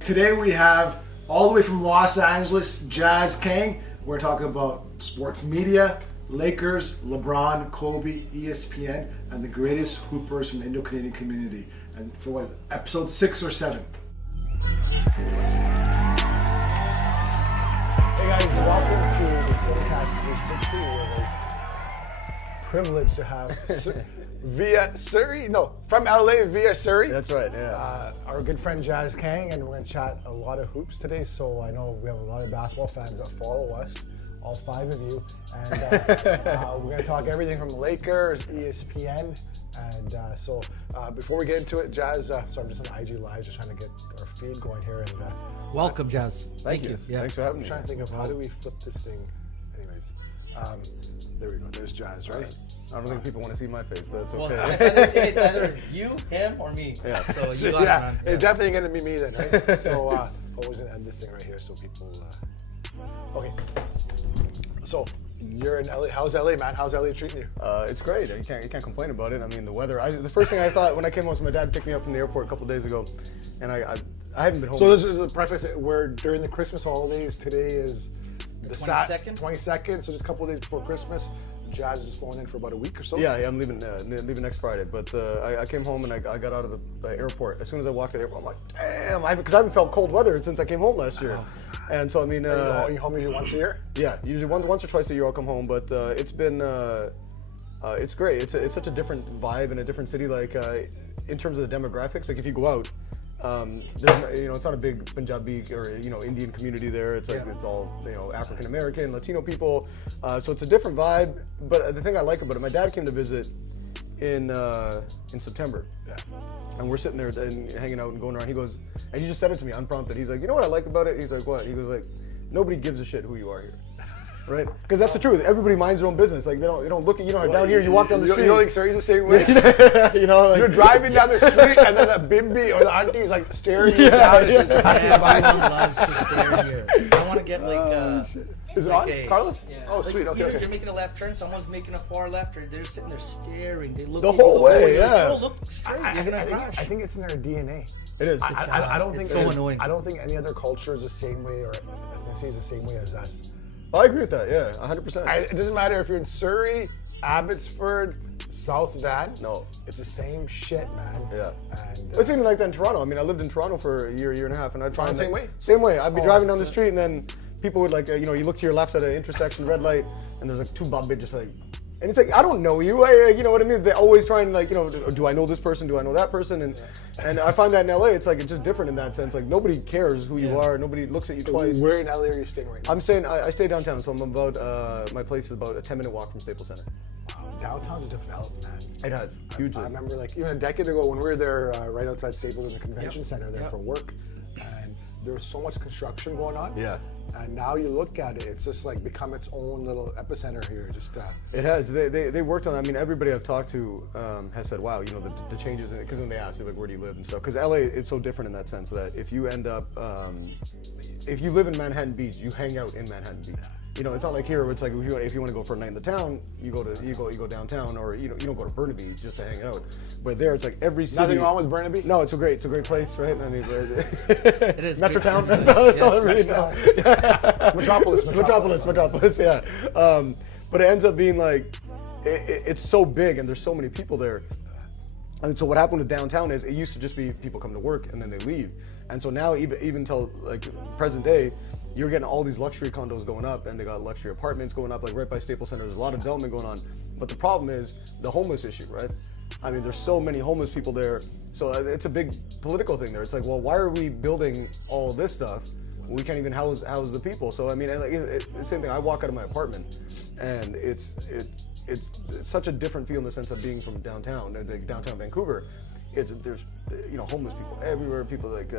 Today we have, all the way from Los Angeles, Jas Kang. We're talking about sports media, Lakers, LeBron, Kobe, ESPN, and the greatest hoopers from the Indo-Canadian community. And for what, episode 6 or 7? Hey guys, welcome to the SimCast 360. We're like privileged to have via Surrey, from LA via Surrey. That's right, yeah. Our good friend Jas Kang, and we're going to chat a lot of hoops today. So I know we have a lot of basketball fans that follow us, all 5 of you. And we're going to talk everything from Lakers, ESPN. And so before we get into it, Jas, so I'm just on IG Live, just trying to get our feed going here. And welcome, Jas. Thank you. Yeah. Thanks for having me. I'm trying to think of how do we flip this thing. Anyways, there we go. There's Jas, right? I don't think people want to see my face, but it's Well, okay. it's either you, him, or me. Yeah. So you got it, man. It's definitely going to be me then, right? So always going to end this thing right here so people. Okay. So you're in LA. How's LA, man? How's LA treating you? It's great. You can't complain about it. I mean, the weather. The first thing I thought when I came home was my dad picked me up from the airport a couple days ago, and I haven't been home. So this is a preface. We're during the Christmas holidays. Today is the 22nd? 22nd. So just a couple of days before Christmas. Jas is flown in for about a week or so. Yeah, I'm leaving next Friday. But I came home and I got out of the airport. As soon as I walked to the airport, I'm like, damn, because I haven't felt cold weather since I came home last year. And so I mean, you home usually once a year? Yeah, usually once or twice a year I'll come home. But it's been it's great. It's such a different vibe in a different city. Like in terms of the demographics, like if you go out. It's not a big Punjabi or Indian community there. It's like it's all African American, Latino people. So it's a different vibe. But the thing I like about it, my dad came to visit in September, and we're sitting there and hanging out and going around. He goes, and he just said it to me unprompted. He's like, you know what I like about it? He's like, what? He goes like, nobody gives a shit who you are here. Right? Because that's the truth. Everybody minds their own business. Like they don't look at down here. You walk down the street. You know, like Surrey's the same way. Like, you're driving down the street, and then the bimbi or the auntie's like staring you down. Everyone loves to stare here. I want to get Is it like on, Carlos? Yeah. Oh, sweet. Okay. You're making a left turn. Someone's making a far left, or they're sitting there staring. They look the whole way. Yeah. Oh, look straight. I think it's in their DNA. It is. I don't think it's so annoying. I don't think any other culture is the same way or ethnicity is the same way as us. I agree with that. Yeah, 100%. It doesn't matter if you're in Surrey, Abbotsford, South Van. No, it's the same shit, man. Yeah. And it's even like that in Toronto. I mean, I lived in Toronto for a year and a half, and I'd find same way. Same way. I'd be driving down the street, and then people would like, you look to your left at an intersection, red light, and there's like 2 bob bitches like. And it's like, I don't know you, you know what I mean? They always try and do I know this person? Do I know that person? And I find that in LA, it's like, it's just different in that sense. Like nobody cares who you are. Nobody looks at you twice. Where in LA are you staying right now? I stay downtown, so I'm about, my place is about a 10-minute walk from Staples Center. Wow, downtown's developed, man. It has, hugely. I remember like even a decade ago when we were there right outside Staples in the convention center there for work. And there was so much construction going on. Yeah. And now you look at it, it's just like become its own little epicenter here. It has. They worked on. I mean, everybody I've talked to has said, "Wow, the changes in it." Because when they ask you like, "Where do you live?" and stuff, because LA, it's so different in that sense that if you end up, if you live in Manhattan Beach, you hang out in Manhattan Beach. It's not like here where it's like if you want to go for a night in the town, you go downtown, or you don't go to Burnaby just to hang out. But there, it's like every city. Nothing wrong with Burnaby? No, it's a great place, right? I mean, it is Metrotown. That's all I really know. Metropolis. Yeah. But it ends up being like it's so big and there's so many people there. And so what happened with downtown is it used to just be people come to work and then they leave. And so now even till like present day, you're getting all these luxury condos going up and they got luxury apartments going up, like right by Staples Center. There's a lot of development going on. But the problem is the homeless issue, right? I mean, there's so many homeless people there. So it's a big political thing there. It's like, well, why are we building all this stuff? We can't even house the people. So I mean, it's the same thing. I walk out of my apartment, and it's such a different feel in the sense of being from downtown, like downtown Vancouver. There's homeless people everywhere. People like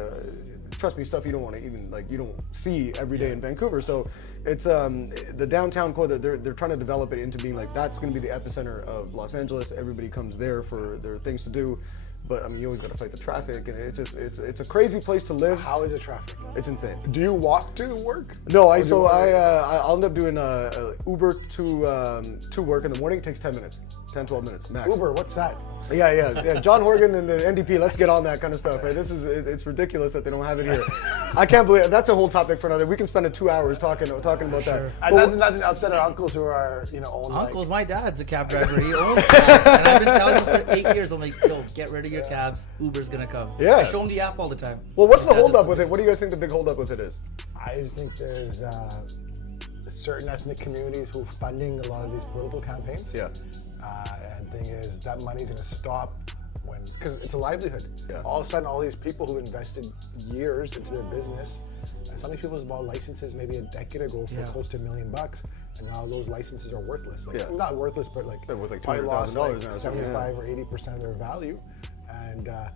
trust me, stuff you don't want to even you don't see every day in Vancouver. So it's the downtown core. They're trying to develop it into being like that's going to be the epicenter of Los Angeles. Everybody comes there for their things to do. But I mean, you always got to fight the traffic, and it's a crazy place to live. How is the traffic? It's insane. Do you walk to work? No, I'll end up doing Uber to work in the morning. It takes 10 minutes. 10, 12 minutes max. Uber, what's that? Yeah. John Horgan and the NDP, let's get on that kind of stuff. Right? It's ridiculous that they don't have it here. I can't believe that's a whole topic for another. We can spend 2 hours talking about that. And nothing to upset our uncles who are, own Uncles, my dad's a cab driver. He owns cabs. And I've been telling him for 8 years, I'm like, yo, get rid of your cabs. Uber's going to come. Yeah. I show him the app all the time. Well, what's the holdup with it? What do you guys think the big holdup with it is? I just think there's certain ethnic communities who are funding a lot of these political campaigns. Yeah. And thing is, that money's going to stop because it's a livelihood. Yeah. All of a sudden, all these people who invested years into their business, and some of these people bought licenses maybe a decade ago for close to $1 million, and now those licenses are worthless. Not worthless, but they're worth like probably lost like $200,000 75 or 80% of their value. And I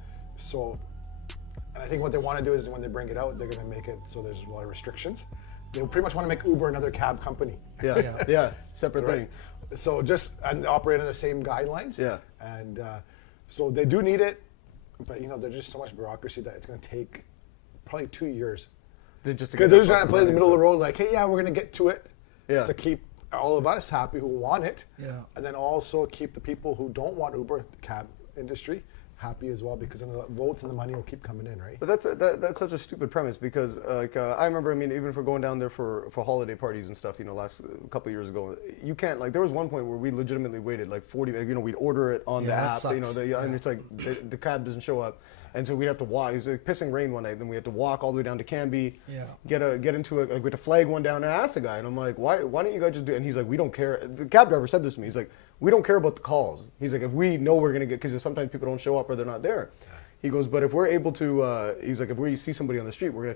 think what they want to do is when they bring it out, they're going to make it so there's a lot of restrictions. They pretty much want to make Uber another cab company. Yeah. Separate thing. So and operate under the same guidelines. Yeah. And so they do need it, but there's just so much bureaucracy that it's going to take probably 2 years. Because they're just trying to play in the middle of the road, like, hey, we're going to get to it to keep all of us happy who want it, and then also keep the people who don't want Uber, the cab industry, happy as well, because then the votes and the money will keep coming in, right? But that's such a stupid premise because I remember, even for going down there for holiday parties and stuff, last couple of years ago, you can't, there was one point where we legitimately waited 40, we'd order it on the app, and it's like the cab doesn't show up. And so we'd have to walk. It was like pissing rain one night. Then we had to walk all the way down to Canby, get into we had to flag one down. And I asked the guy, and I'm like, why don't you guys just do it? And he's like, we don't care. The cab driver said this to me. He's like, we don't care about the calls. He's like, if we know we're going to get, because sometimes people don't show up or they're not there. He goes, but if we're able to, he's like, if we see somebody on the street, we're gonna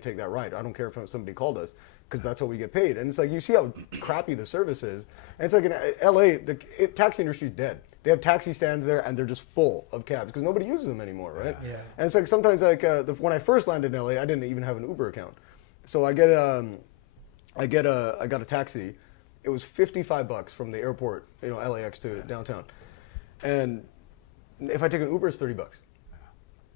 take that ride. I don't care if somebody called us, because that's what we get paid. And it's like, you see how crappy the service is. And it's like in LA, the taxi industry's dead. They have taxi stands there, and they're just full of cabs because nobody uses them anymore, right? Yeah. And it's like sometimes, when I first landed in LA, I didn't even have an Uber account, so I got a taxi. It was $55 from the airport, LAX to downtown, and if I take an Uber, it's $30.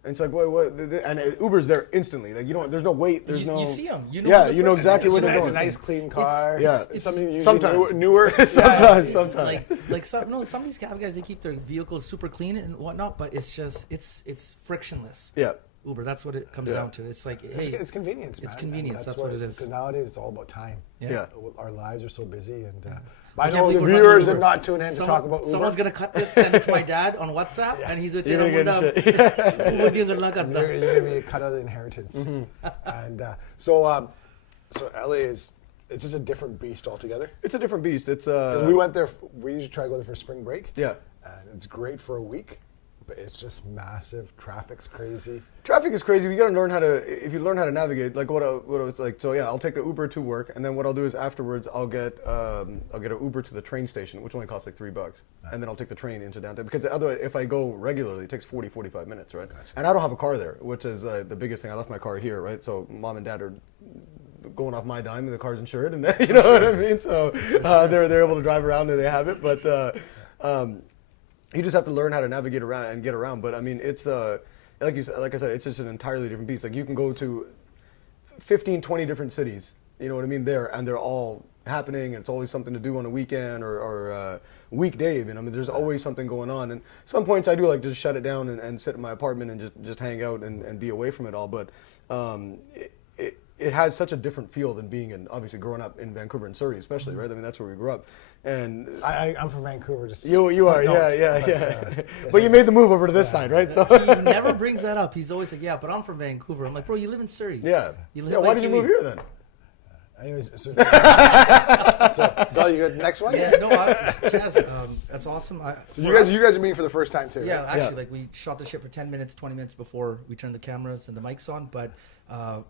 And it's like, what? And Uber's there instantly. There's no wait. There's no. You see them. You know exactly where they're going. It's a nice, clean car. It's something usually sometimes newer. sometimes. Some of these cab guys, they keep their vehicles super clean and whatnot, but it's just it's frictionless. Yeah. Uber, that's what it comes down to. It's like, hey, it's convenience, man. It's convenience. That's what it is. Because nowadays it's all about time. Yeah. Our lives are so busy, and I know the viewers are not tuning in to talk about Uber. Someone's gonna cut this, send it to my dad on WhatsApp, and he's with You're gonna get You're gonna be cut out of the inheritance. And so LA it's just a different beast altogether. It's a different beast. It's we went there. We usually try to go there for spring break. Yeah. And it's great for a week, but it's just massive. Traffic's crazy. Traffic is crazy. You gotta learn how to. If you learn how to navigate, like what I was like. So yeah, I'll take an Uber to work, and then what I'll do is afterwards I'll get an Uber to the train station, which only costs like $3, and then I'll take the train into downtown. Because otherwise, if I go regularly, it takes 45 minutes, right? Gotcha. And I don't have a car there, which is the biggest thing. I left my car here, right? So mom and dad are going off my dime, and the car's insured, and then, you know what I mean. So they're able to drive around, and they have it, but. You just have to learn how to navigate around and get around. But I mean, it's like I said, it's just an entirely different beast. Like you can go to 15, 20 different cities, you know what I mean, there, and they're all happening, and it's always something to do on a weekend or weekday even. I mean, there's always something going on. And some points I do like to just shut it down and sit in my apartment and just hang out and be away from it all. But it has such a different feel than being obviously growing up in Vancouver and Surrey, especially, right? I mean, that's where we grew up. And I'm from Vancouver. Just you are, yeah. But you made the move over to this side, right? So he never brings that up. He's always like, yeah, but I'm from Vancouver. I'm like, bro, you live in Surrey. Yeah. Why did you move here then? Anyways, so Bill, you got the next one? Yeah, no, Jas, that's awesome. So you guys are meeting for the first time too? Yeah, right? actually, like we shot the shit for 10 minutes, 20 minutes before we turned the cameras and the mics on. But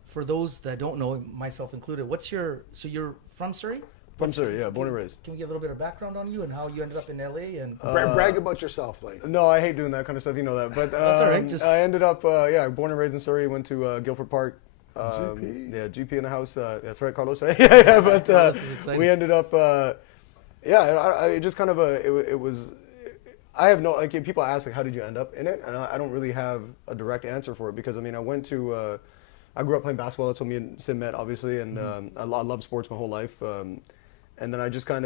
for those that don't know, myself included, so you're from Surrey? From Surrey, yeah, born and raised. Can we get a little bit of background on you and how you ended up in LA? And brag about yourself, like. No, I hate doing that kind of stuff. You know that, but that's all right. I ended up, born and raised in Surrey. Went to Guilford Park. GP. Yeah, GP in the house. That's right, Carlos. Right? yeah, but we ended up. I just kind of it was. I have no like people ask like how did you end up in it, and I don't really have a direct answer for it because I mean I went to. I grew up playing basketball. That's when me and Sim met, obviously, and I love sports my whole life. And then I just I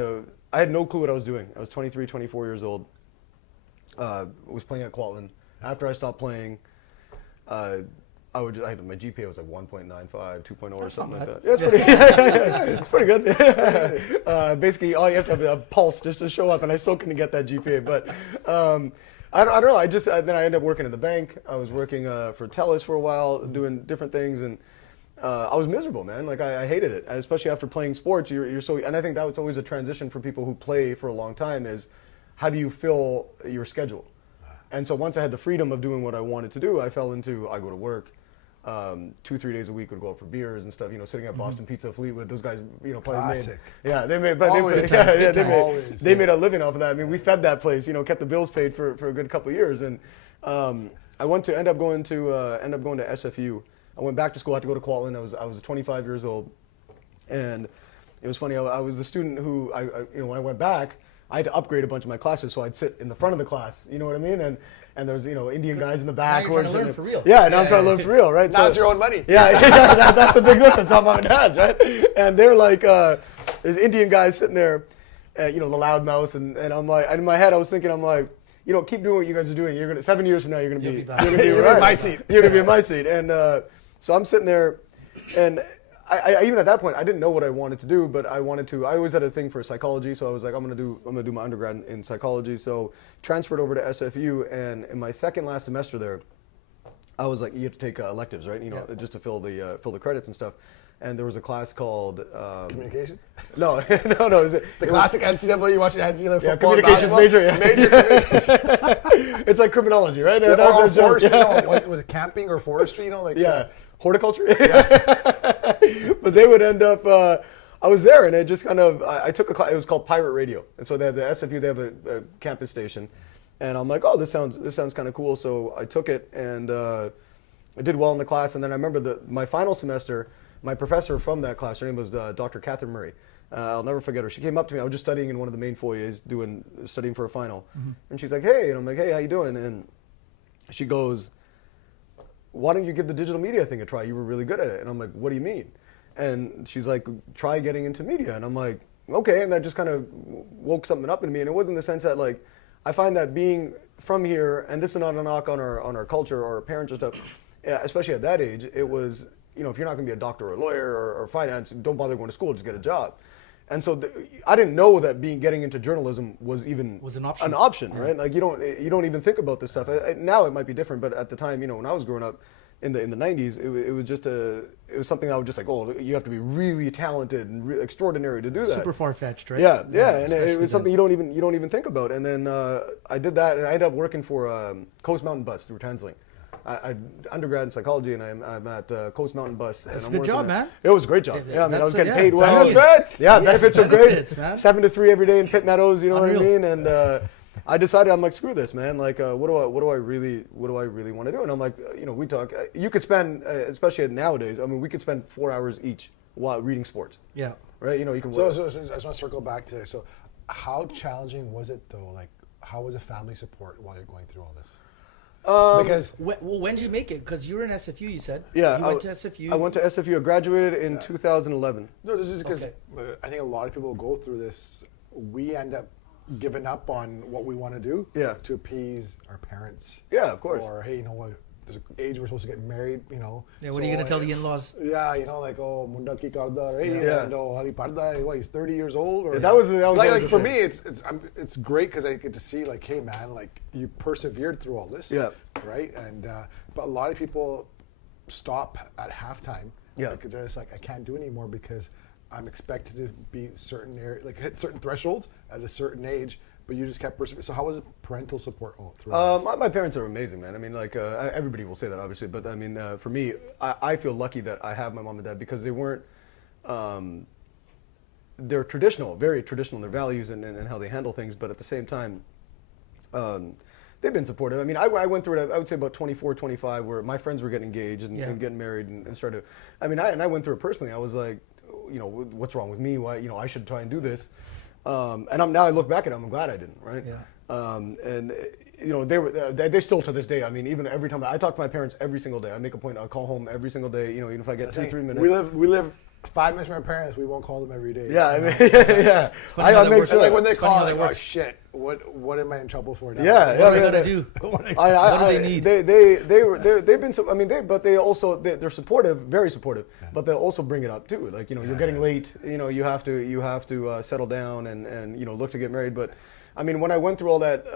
had no clue what I was doing. I was 23, 24 years old. Was playing at Kwantlen. After I stopped playing, my GPA was like 1.95, 2.0 or something like that. Yeah, it's pretty good. Basically, all you have to have a pulse just to show up, and I still couldn't get that GPA. But I don't know. Then I ended up working at the bank. I was working for TELUS for a while, doing different things, and I was miserable, man. Like I hated it, especially after playing sports. You're so, and I think that was always a transition for people who play for a long time is how do you fill your schedule? And so once I had the freedom of doing what I wanted to do, I fell into I go to work. 2-3 days a week would go out for beers and stuff, sitting at Boston Pizza Fleetwood. Those guys, probably they made a living off of that. I mean, we fed that place, kept the bills paid for a good couple of years. And I end up going to SFU. I went back to school. I had to go to Kwantlen. I was 25 years old, and it was funny. I was the student who when I went back, I had to upgrade a bunch of my classes, so I'd sit in the front of the class. You know what I mean? And there's Indian guys in the back. Now you're trying to learn for real. Yeah, now I'm trying to learn for real, right? Now it's your own money. Yeah, that's a big difference on mom and dad's, right? And they're like, there's Indian guys sitting there, the loudmouths, and I'm like, in my head I was thinking, I'm like, keep doing what you guys are doing. You're gonna 7 years from now, you're gonna be in my seat. You're gonna be in my seat. And so I'm sitting there, and I even at that point I didn't know what I wanted to do, but I always had a thing for psychology, so I was like, I'm gonna do my undergrad in psychology. So transferred over to SFU, and in my second last semester there, I was like, you have to take electives, right? Just to fill the credits and stuff. And there was a class called communications. No. The classic NCAA. You watching NCAA football? Communications major. Yeah. Major communications. It's like criminology, right? Or forestry. Was it camping or forestry? Horticulture. Yeah. But they would end up. I was there, and it just I took a class. It was called Pirate Radio, and so they have the SFU. They have a campus station, and I'm like, oh, this sounds kind of cool. So I took it, and I did well in the class. And then I remember my final semester. My professor from that class, her name was Dr. Catherine Murray. I'll never forget her. She came up to me. I was just studying in one of the main foyers, studying for a final. And she's like, hey. And I'm like, hey, how you doing? And she goes, why don't you give the digital media thing a try? You were really good at it. And I'm like, what do you mean? And she's like, try getting into media. And I'm like, okay. And that just kind of woke something up in me. And it was in the sense that, like, I find that being from here, and this is not a knock on our culture or our parents or stuff, especially at that age, it was, if you're not going to be a doctor or a lawyer or finance, don't bother going to school, just get a job. And so I didn't know that getting into journalism was an option, right? Like you don't even think about this stuff. Now it might be different, but at the time, when I was growing up in the 90s, it was something I was just like, oh, you have to be really talented and extraordinary to do that. Super far-fetched, right? Yeah, and it was something you don't even think about. And then I did that, and I ended up working for Coast Mountain Bus through Tanzling. I undergrad in psychology, and I'm at Coast Mountain Bus. That's and a good job, man. It was a great job. Yeah, I was getting paid well. Benefits! Yeah, benefits are great. Man. 7 to 3 every day in Pitt Meadows, you know Unreal. what I mean? And I decided, I'm like, screw this, man. Like, what do I really want to do? And I'm like, we talk. You could spend, especially nowadays. I mean, we could spend 4 hours each while reading sports. Yeah. Right. You can. So I just want to circle back to. So, how challenging was it though? Like, how was the family support while you're going through all this? Because when did you make it? Because you were in SFU, you said. Yeah, you went to SFU. I went to SFU. I graduated in 2011. No, this is because I think a lot of people go through this. We end up giving up on what we want to do to appease our parents. Yeah, of course. Or hey, there's an age we're supposed to get married. Yeah, what are you gonna tell the in-laws? Yeah, oh, munda ki karda, right? Yeah. Hari parda. What, he's 30 years old. Or that was like for me, it's great because I get to see like, hey man, like you persevered through all this. Yeah. Right. And but a lot of people stop at halftime. Yeah. Like, they're just like, I can't do anymore because I'm expected to be certain hit certain thresholds at a certain age. But you just kept persevering. So how was parental support all throughout? My parents are amazing, man. I mean, like everybody will say that, obviously. But I mean, for me, I feel lucky that I have my mom and dad because they weren't. They're traditional, very traditional in their values and how they handle things. But at the same time, they've been supportive. I mean, I went through it. I would say about 24, 25, where my friends were getting engaged and getting married and started. I mean, I went through it personally. I was like, what's wrong with me? Why, I should try and do this. And now I look back at it, I'm glad I didn't, right? Yeah. And they still to this day. I mean, even every time I talk to my parents every single day. I make a point. I'll call home every single day. Even if I get 2-3 minutes. We live 5 minutes from our parents, we won't call them every day. Yeah, I mean, yeah. It's funny how that works. It's like when they It's funny call, how like, that oh works. shit, what am I in trouble for now? Yeah, What do I gotta do? What do they need? They've been. I mean, but they also they're supportive, very supportive. Yeah. But they'll also bring it up too. Like you're getting late. You have to settle down and look to get married. But I mean, when I went through all that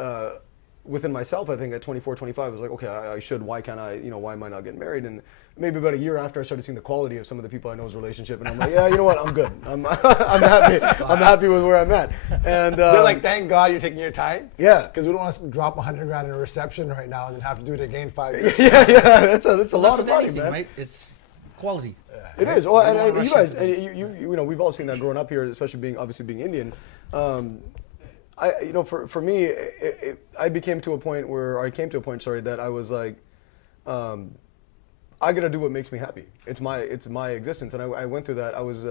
within myself, I think at 24, 25, I was like, okay, I should. Why can't I? Why am I not getting married? And maybe about a year after, I started seeing the quality of some of the people I know's relationship, and I'm like, yeah, you know what? I'm good. I'm happy. I'm happy with where I'm at. And They're like, thank God you're taking your time. yeah, Because we don't want to drop $100,000 in a reception right now and then have to do it again 5 years. yeah, that's a lot of money, anything, man. Right? It's quality. It is. Well, You don't and wanna you rush guys, into and things. you know, we've all seen that growing up here, especially being Indian. For me, I came to a point, sorry, that I was like, I gotta do what makes me happy. It's my existence, and I went through that. I was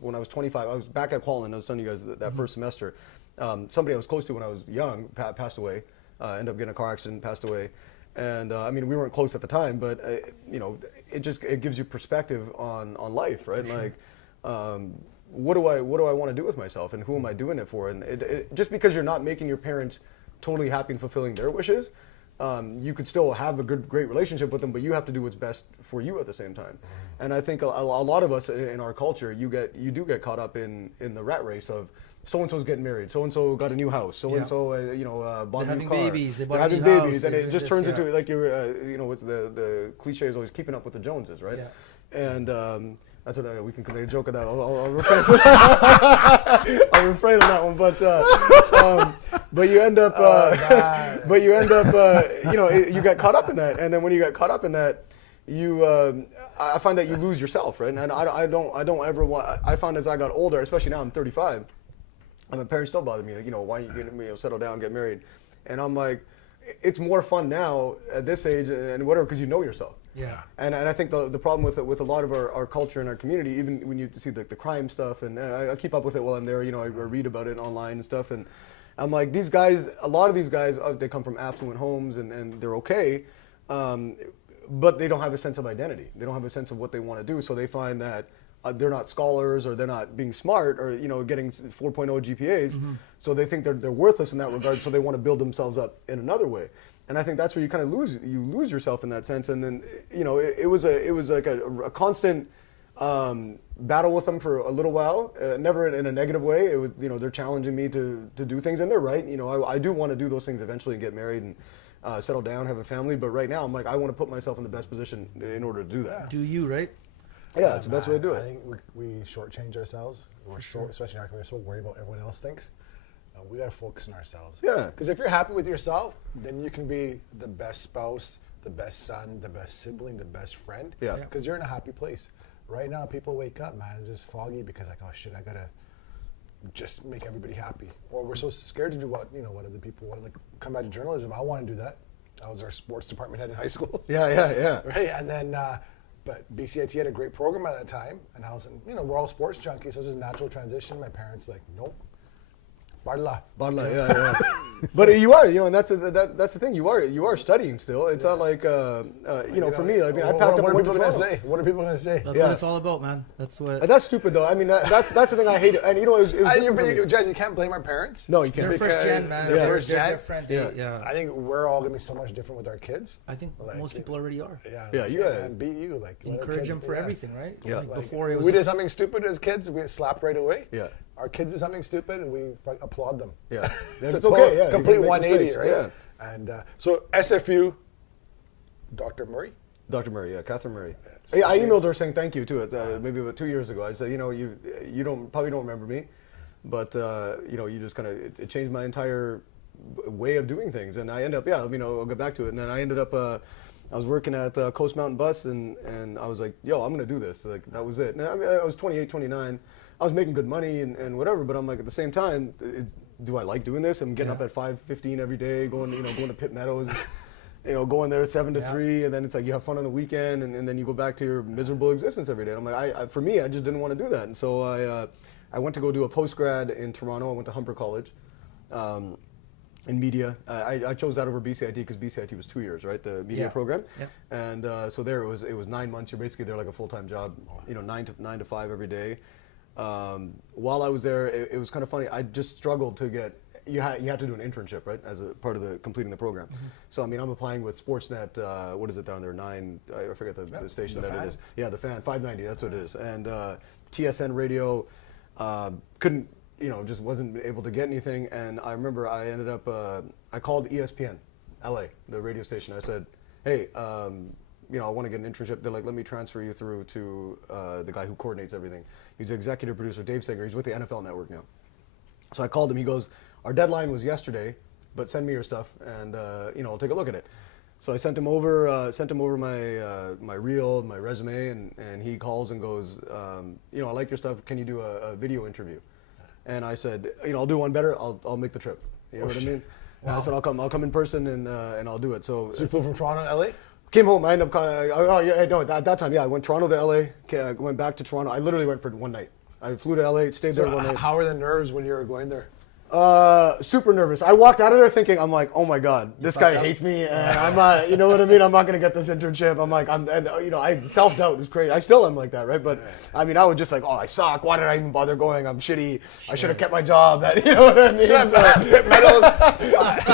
when I was 25. I was back at Quallen. I was telling you guys that first semester. Somebody I was close to when I was young passed away. Ended up getting a car accident, passed away, and I mean, we weren't close at the time, but it gives you perspective on life, right? Sure. Like, what do I want to do with myself, and who am I doing it for? And just because you're not making your parents totally happy and fulfilling their wishes, you could still have a great relationship with them, but you have to do what's best for you at the same time. And I think a lot of us in our culture, you do get caught up in the rat race of so and so's getting married, so and so got a new house, so and so bought a new car. Babies, They're bought a having new babies, house, and they're it doing just this, turns yeah. into like you're what's the cliche is always keeping up with the Joneses, right? Yeah. And that's what we can make a joke of that. I'll refrain. I'll refrain on that one, but you end up, you get caught up in that, and then when you get caught up in that, I find that you lose yourself, right? And I don't ever want. I found as I got older, especially now I'm 35, and my parents still bother me, like, why you getting me, settle down, get married, and I'm like, it's more fun now at this age and whatever because you know yourself. Yeah. And I think the problem with a lot of our culture and our community, even when you see the crime stuff, and I keep up with it while I'm there, I read about it online and stuff, and I'm like, a lot of these guys, they come from affluent homes and they're okay, but they don't have a sense of identity. They don't have a sense of what they want to do, so they find that they're not scholars or they're not being smart or getting 4.0 GPAs, so they think they're worthless in that regard, so they want to build themselves up in another way. And I think that's where you kind of lose yourself in that sense. And then it was like a constant battle with them for a little while, never in a negative way. It was they're challenging me to do things, and they're right. I do want to do those things eventually and get married and settle down, have a family. But right now I'm like, I want to put myself in the best position in order to do that. Do you, right? Yeah, that's the best way to do I it. think we shortchange ourselves. Especially in our career, so worried about what everyone else thinks. We gotta focus on ourselves. Yeah. Because if you're happy with yourself, then you can be the best spouse, the best son, the best sibling, the best friend. Yeah. Because you're in a happy place. Right now, people wake up, man, it's just foggy because like, oh shit, I gotta just make everybody happy. Or we're so scared to do what other people want. Like, come back to journalism. I want to do that. I was our sports department head in high school. Yeah. Right, and then, but BCIT had a great program at that time, and I was, we're all sports junkies, so it was just a natural transition. My parents like, nope. Barla, yeah. But you are, and that's the thing. You are studying still. It's not like, for me, I mean, I packed up and went to Toronto. What are people gonna say? That's what it's all about, man. That's what. That's stupid, though. I mean, that's the thing I hate. And it was Judge, you can't blame our parents. No, you can't. They're first gen, man. They're They're first gen. different. Yeah. I think we're all gonna be so much different with our kids. I think most people already are. Yeah, you gotta and beat you, like encourage them for everything, right? Yeah. Like before it was. We did something stupid as kids, we get slapped right away. Yeah. Our kids do something stupid, and we applaud them. Yeah. So It's okay. Yeah. Complete You can make 180, mistakes, right? Yeah. And so SFU, Dr. Murray. Dr. Murray, yeah, Catherine Murray. Yeah, I emailed her saying thank you to it maybe about 2 years ago. I said, you probably don't remember me, but you just kind of it changed my entire way of doing things. And I ended up, I'll get back to it. And then I ended up, I was working at Coast Mountain Bus, and I was like, yo, I'm gonna do this. Like that was it. And I mean, I was 28, 29. I was making good money and whatever, but I'm like, at the same time, do I like doing this? I'm getting up at 5:15 every day, going to Pitt Meadows, going there at 7 to 3, and then it's like you have fun on the weekend, and then you go back to your miserable existence every day. And I'm like, for me, I just didn't want to do that, and so I went to go do a post-grad in Toronto. I went to Humber College, in media. I chose that over BCIT because BCIT was 2 years, right? The media program. Yep. And so there it was 9 months. You're basically there like a full-time job, 9 to 5 every day. While I was there, it was kind of funny. I just struggled to get. You had to do an internship, right, as a part of completing the program. So I mean, I'm applying with Sportsnet. What is it down there? I forget the station that it is. Yeah, the Fan 590. That's what it is. And TSN radio couldn't. Just wasn't able to get anything. And I remember I ended up. I called ESPN, LA, the radio station. I said, hey. I want to get an internship. They're like, let me transfer you through to the guy who coordinates everything. He's the executive producer, Dave Singer. He's with the NFL Network now. So I called him. He goes, our deadline was yesterday, but send me your stuff, and I'll take a look at it. So I sent him over my reel, my resume, and he calls and goes, I like your stuff. Can you do a video interview? And I said, I'll do one better. I'll make the trip. You know what I mean? Wow. I said, I'll come in person and I'll do it. So you flew from Toronto to LA? Came home. I ended up. At that time, I went Toronto to LA. Went back to Toronto. I literally went for one night. I flew to LA, stayed there one night. How were the nerves when you were going there? Super nervous. I walked out of there thinking, I'm like, oh my God, this guy hates me, and I'm not, you know what I mean? I'm not gonna get this internship. I'm like, I self-doubt is crazy. I still am like that, right? But I mean, I was just like, oh, I suck. Why did I even bother going? I'm shitty. I should have kept my job. You know what I mean? Medals.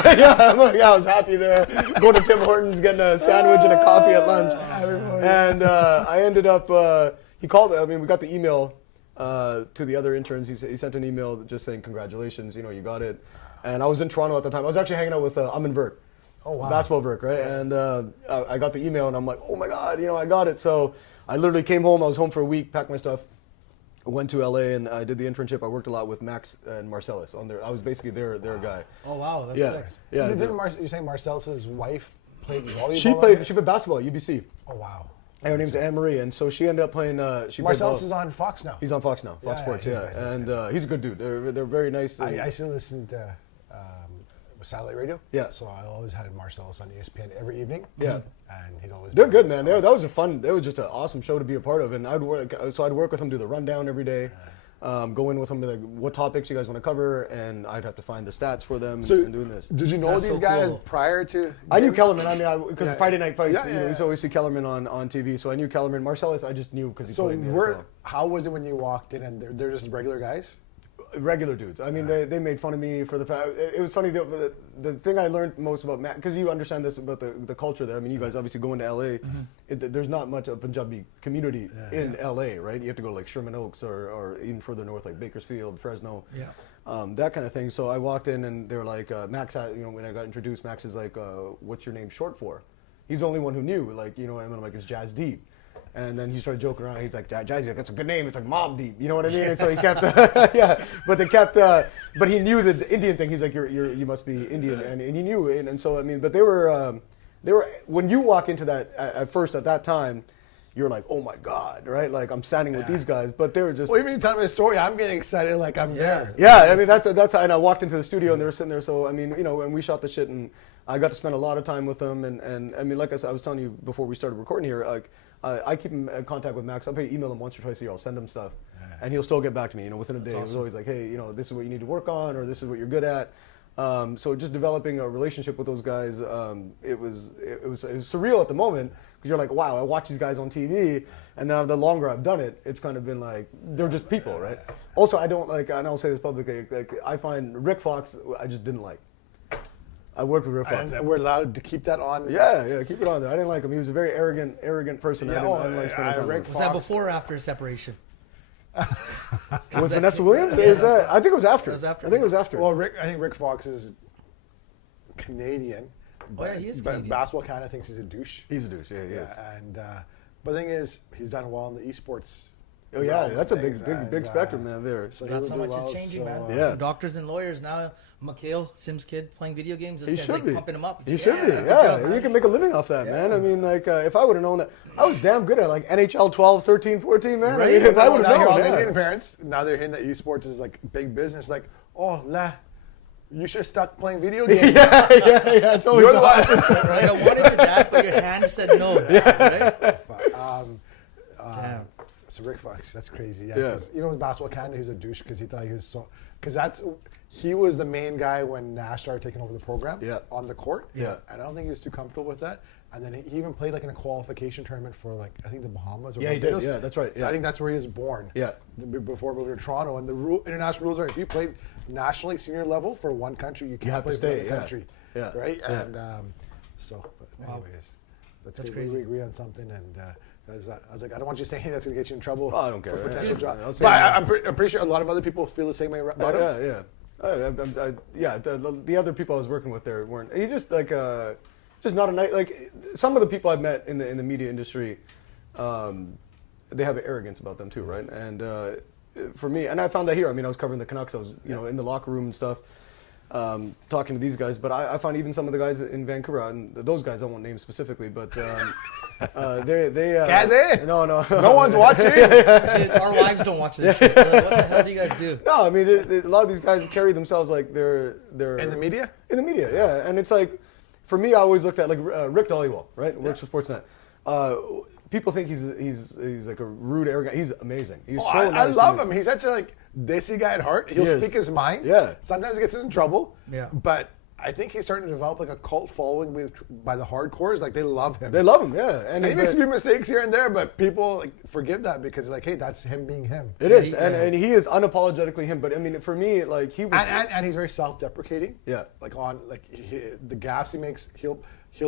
I was happy there. Going to Tim Hortons, getting a sandwich and a coffee at lunch. And I ended up. He called me. I mean, we got the email. To the other interns, he sent an email just saying congratulations, you got it. And I was in Toronto at the time. I was actually hanging out with Amin Verk, basketball Verk, right? And I got the email and I'm like, oh my God, I got it. So I literally came home. I was home for a week, packed my stuff, went to LA, and I did the internship. I worked a lot with Max and Marcellus on there. I was basically their guy. Oh wow, that's sick. Yeah. You're saying Marcellus's wife played volleyball? She played basketball at UBC. Oh wow. And her name's Anne-Marie, and so she ended up playing. Marcellus is on Fox now. He's on Fox now, Fox Sports, he's a good dude. They're very nice. I still listen to satellite radio. Yeah. So I always had Marcellus on ESPN every evening. Yeah. And he'd always. They're good, man. That was just an awesome show to be a part of, and I'd work with him, do the rundown every day. Go in with them, like, what topics you guys want to cover, and I'd have to find the stats for them and doing this. Did you know these guys prior to? I knew Kellerman. I mean, because Friday Night Fights, you used to always see Kellerman on TV, so I knew Kellerman. Marcellus, I just knew because he played in the NFL. How was it when you walked in and they're just regular guys? Regular dudes. I mean, they made fun of me for the fact. It was funny. The thing I learned most about Matt, because you understand this about the culture there. I mean, you guys obviously go into LA. There's not much of a Punjabi community in LA, right? You have to go to like Sherman Oaks or even further north, like Bakersfield, Fresno, that kind of thing. So I walked in and they were like, Max, when I got introduced, Max is like, what's your name short for? He's the only one who knew, like, and I'm like, it's Jazz Deep. And then he started joking around. He's like, Jazzy, that's a good name. It's like Mob Deep. You know what I mean? And so he kept, but he knew the Indian thing. He's like, you must be Indian. And he knew. And so, I mean, but they were, when you walk into that, at first, at that time, you're like, oh my God, right? Like, I'm standing with these guys. But they were just. Well, even you tell me a story, I'm getting excited like I'm there. Yeah, I mean, that's how, and I walked into the studio and they were sitting there. So, I mean, and we shot the shit and I got to spend a lot of time with them. And I mean, like I said, I was telling you before we started recording here, like, I keep in contact with Max. I'll probably email him once or twice a year. I'll send him stuff, and he'll still get back to me. Within a day. Awesome. It was always like, hey, this is what you need to work on, or this is what you're good at. So just developing a relationship with those guys, it was surreal at the moment because you're like, wow, I watch these guys on TV, and then the longer I've done it, it's kind of been like they're just people, right? Also, I don't like, and I'll say this publicly, like I find Rick Fox, I just didn't like. I worked with Rick Fox. And we're allowed to keep that on? Yeah, keep it on there. I didn't like him. He was a very arrogant person. I didn't like spending time with him. Was that before or after separation? With Vanessa Williams? Yeah. I think it was after. It was after. I think it was after. Well, I think Rick Fox is Canadian. But he is Canadian. Basketball Canada thinks he's a douche. He's a douche, yeah, he is. And, but the thing is, he's done well in the esports. Oh yeah, that's a big spectrum, man. There. So that's how much is changing, man. Yeah. Doctors and lawyers now. Mikhail, Sim's kid, playing video games. This guy's like pumping him up. He should be. Yeah, you can make a living off that, man. I mean, like, if I would have known that, I was damn good at like NHL 12, 13, 14, man. Right? I mean, if I would have known, all the Indian parents, now they're hearing that esports is like big business. Like, you should have stuck playing video games. yeah. It's always You're the 1%, right? I wanted to that, but your hand said no. Yeah. Right? Damn. So Rick Fox, that's crazy. Yeah. Yeah. 'Cause even with Basketball Canada, he was a douche because he thought he was so. Because he was the main guy when Nash started taking over the program on the court. Yeah. And I don't think he was too comfortable with that. And then he even played like in a qualification tournament for like I think the Bahamas or Yeah, he Barbados. did. Yeah, that's right. Yeah. I think that's where he was born. Yeah. Before moving to Toronto, and the international rules are if you played nationally senior level for one country, you can't have to play for stay, another yeah. country. Yeah. Right. Yeah. And but anyways, that's That's good. crazy. We agree on something, and I was like, I don't want you saying that's going to get you in trouble. Oh, I don't care. For potential Dude, job. I'll say But that. I'm pretty sure a lot of other people feel the same way about him. Yeah. The other people I was working with there weren't. He just like just not a night. Like some of the people I've met in the media industry, they have an arrogance about them too, right? And for me, and I found that here. I mean, I was covering the Canucks. I was in the locker room and stuff, talking to these guys. But I found even some of the guys in Vancouver, and those guys I won't name specifically, but they Can't they? No. No one's watching. Dude, our wives don't watch this shit. What the hell do you guys do? No, I mean, a lot of these guys carry themselves like they're In the media? In the media, yeah. And it's like, for me, I always looked at like Rick Dollywall, right? Works for Sportsnet. People think he's like a rude, arrogant. He's amazing. He's so I nice love to him. me. He's such a desi guy at heart. He'll He is. speak his mind. Yeah. Sometimes he gets in trouble. Yeah. But I think he's starting to develop like a cult following by the hardcores. Like they love him. They love him, yeah. And he makes a few mistakes here and there, but people like forgive that because like, hey, that's him being him. It is, and he is unapologetically him. But I mean, for me, like he was, And he's very self-deprecating. Yeah. Like the gaffes he makes, he'll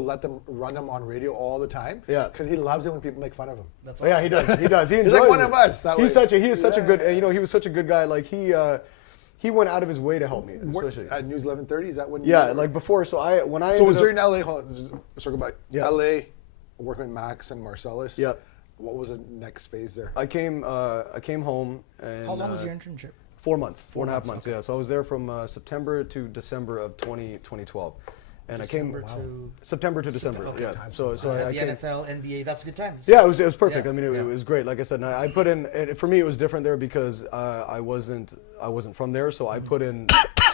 let them run them on radio all the time. Yeah. Because he loves it when people make fun of him. That's yeah, he does. He does. He He's enjoys like one it. of us. That He is such a Yeah. good. He was such a good guy. Like he went out of his way to help me, especially. At News 1130, is that when? Yeah, like before. So when I So ended was there up- in LA? Hold on, circle back. Yeah. LA, working with Max and Marcellus. Yeah. What was the next phase there? I came home and. How long was your internship? 4 months, 4.5 months. Yeah, so I was there from September to December of 2012, and December I came to September to December. Okay, Yeah, time. so I the came. NFL, NBA. That's a good time. Yeah, it was perfect. Yeah, I mean, it yeah. was great. Like I said, and I put in. And for me, it was different there because I wasn't from there, so I put in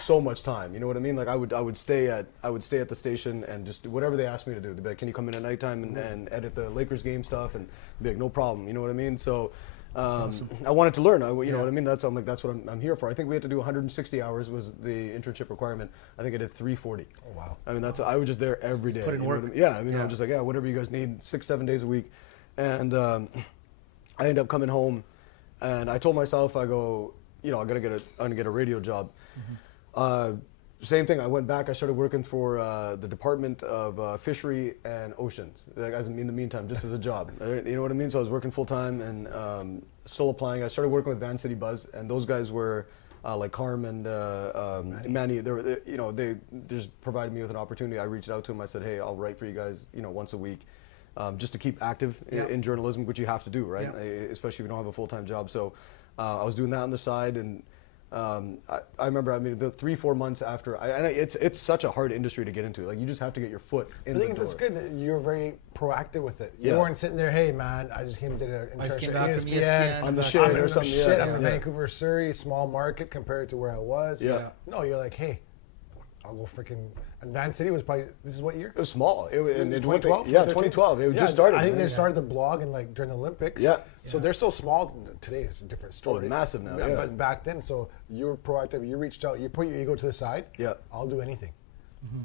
so much time. You know what I mean? Like I would stay at the station and just do whatever they asked me to do. They'd be like, "Can you come in at nighttime and edit the Lakers game stuff?" And I'd be like, "No problem." You know what I mean? So. I wanted to learn. You know what I mean. That's what I'm here for. I think we had to do 160 hours was the internship requirement. I think I did 340. Oh wow. I mean, I was just there every day. Put in you know work. what I mean? Yeah, I mean, I'm just like, whatever you guys need, 6-7 days a week. And I ended up coming home, and I told myself, I go, I'm gonna get a radio job. Same thing. I went back. I started working for the Department of Fishery and Oceans. Like, in the meantime, just as a job. You know what I mean? So I was working full time and still applying. I started working with Van City Buzz, and those guys were like Carm and Manny. They just provided me with an opportunity. I reached out to them. I said, hey, I'll write for you guys, once a week, just to keep active in journalism, which you have to do, right? Especially if you don't have a full time job. So I was doing that on the side and. I remember, about 3-4 months after, it's such a hard industry to get into. Like, you just have to get your foot in the door. I think it's good that you're very proactive with it. Yeah. You weren't sitting there, hey man, I just came and did an I just came internship back at from ESPN. ESPN. On the I'm shit I'm or in something. shit. Yeah, I'm in yeah. Vancouver, Surrey, small market compared to where I was. Yeah. No, you're like, hey, I'll go freaking. And Van City was probably, this is what year? It was small. It was 2012? Yeah, 2012. It just started. I think man. they started the blog during the Olympics. Yeah. So they're still small. Today is a different story. massive now, yeah. But back then, so you were proactive. You reached out. You put your ego to the side. Yeah. I'll do anything.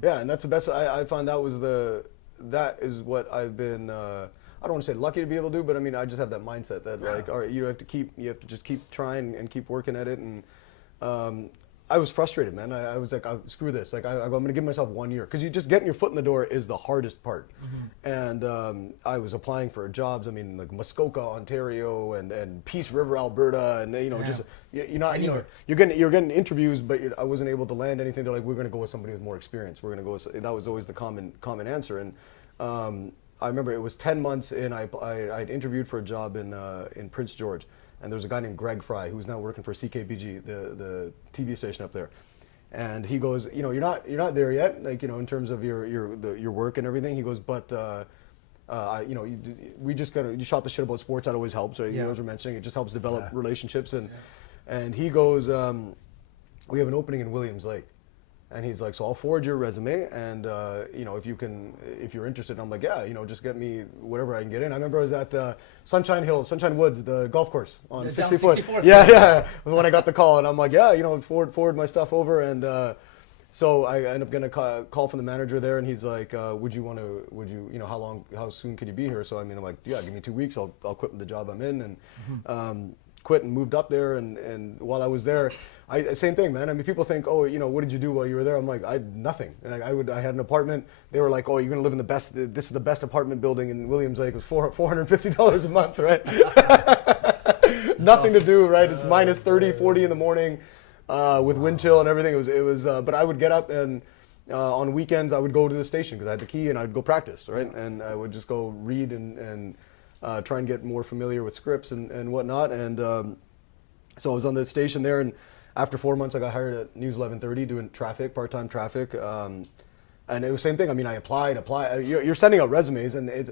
Yeah, and that's the best. I found that is what I've been. I don't want to say lucky to be able to do, but I mean, I just have that mindset that like, all right, you have to just keep trying and keep working at it. And I was frustrated, man. I was like, screw this. Like, I'm going to give myself 1 year because you just getting your foot in the door is the hardest part. And I was applying for jobs. I mean, like Muskoka, Ontario, and Peace River, Alberta, and just you're getting interviews, but I wasn't able to land anything. They're like, we're going to go with somebody with more experience. We're going to go with, that was always the common answer. And I remember it was 10 months in. I'd interviewed for a job in Prince George. And there was a guy named Greg Fry who's now working for CKBG, the TV station up there. And he goes, you're not there yet, like, in terms of your work and everything. He goes, but you shot the shit about sports. That always helps, right? You guys were mentioning it just helps develop relationships. And he goes, we have an opening in Williams Lake. And he's like, so I'll forward your resume, and if you're interested. And I'm like, yeah, just get me whatever I can get in. I remember I was at Sunshine Woods, the golf course on 64th. Yeah. When I got the call, and I'm like, yeah, forward my stuff over, and so I end up getting a call from the manager there, and he's like, how soon could you be here? So I'm like, yeah, give me 2 weeks. I'll quit the job I'm in, and quit and moved up there. And while I was there, same thing, man. I mean, people think, oh, what did you do while you were there? I'm like, nothing. And I had an apartment. They were like, oh, you're gonna live in this is the best apartment building in Williams Lake. It was $450 a month, right? Nothing to do, right? It's minus 30, 40 in the morning. With wind chill and everything, it was. But I would get up, and on weekends I would go to the station because I had the key, and I'd go practice, right? And I would just go read and try and get more familiar with scripts and whatnot. And so I was on the station there, and after 4 months, I got hired at News 1130 doing part-time traffic. And it was the same thing. I mean, I applied. You're sending out resumes, and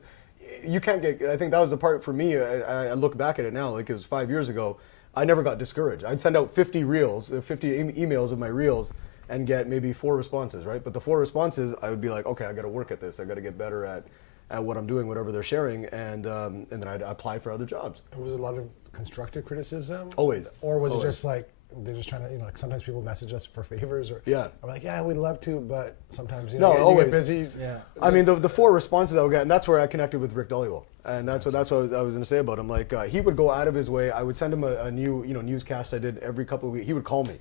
you can't get. I think that was the part for me. I look back at it now, like it was 5 years ago. I never got discouraged. I'd send out 50 emails of my reels and get maybe 4 responses, right? But the 4 responses, I would be like, okay, I got to work at this. I got to get better at what I'm doing, whatever they're sharing, and then I'd apply for other jobs. Was it a lot of constructive criticism? Always. Or was it just like they're just trying to, like sometimes people message us for favors, or I'm like, yeah, we'd love to, but sometimes you get busy. Yeah. I mean, the 4 responses I would get, and that's where I connected with Rick Dollywell, and that's what I was going to say about him. Like he would go out of his way. I would send him a new newscast I did every couple of weeks. He would call me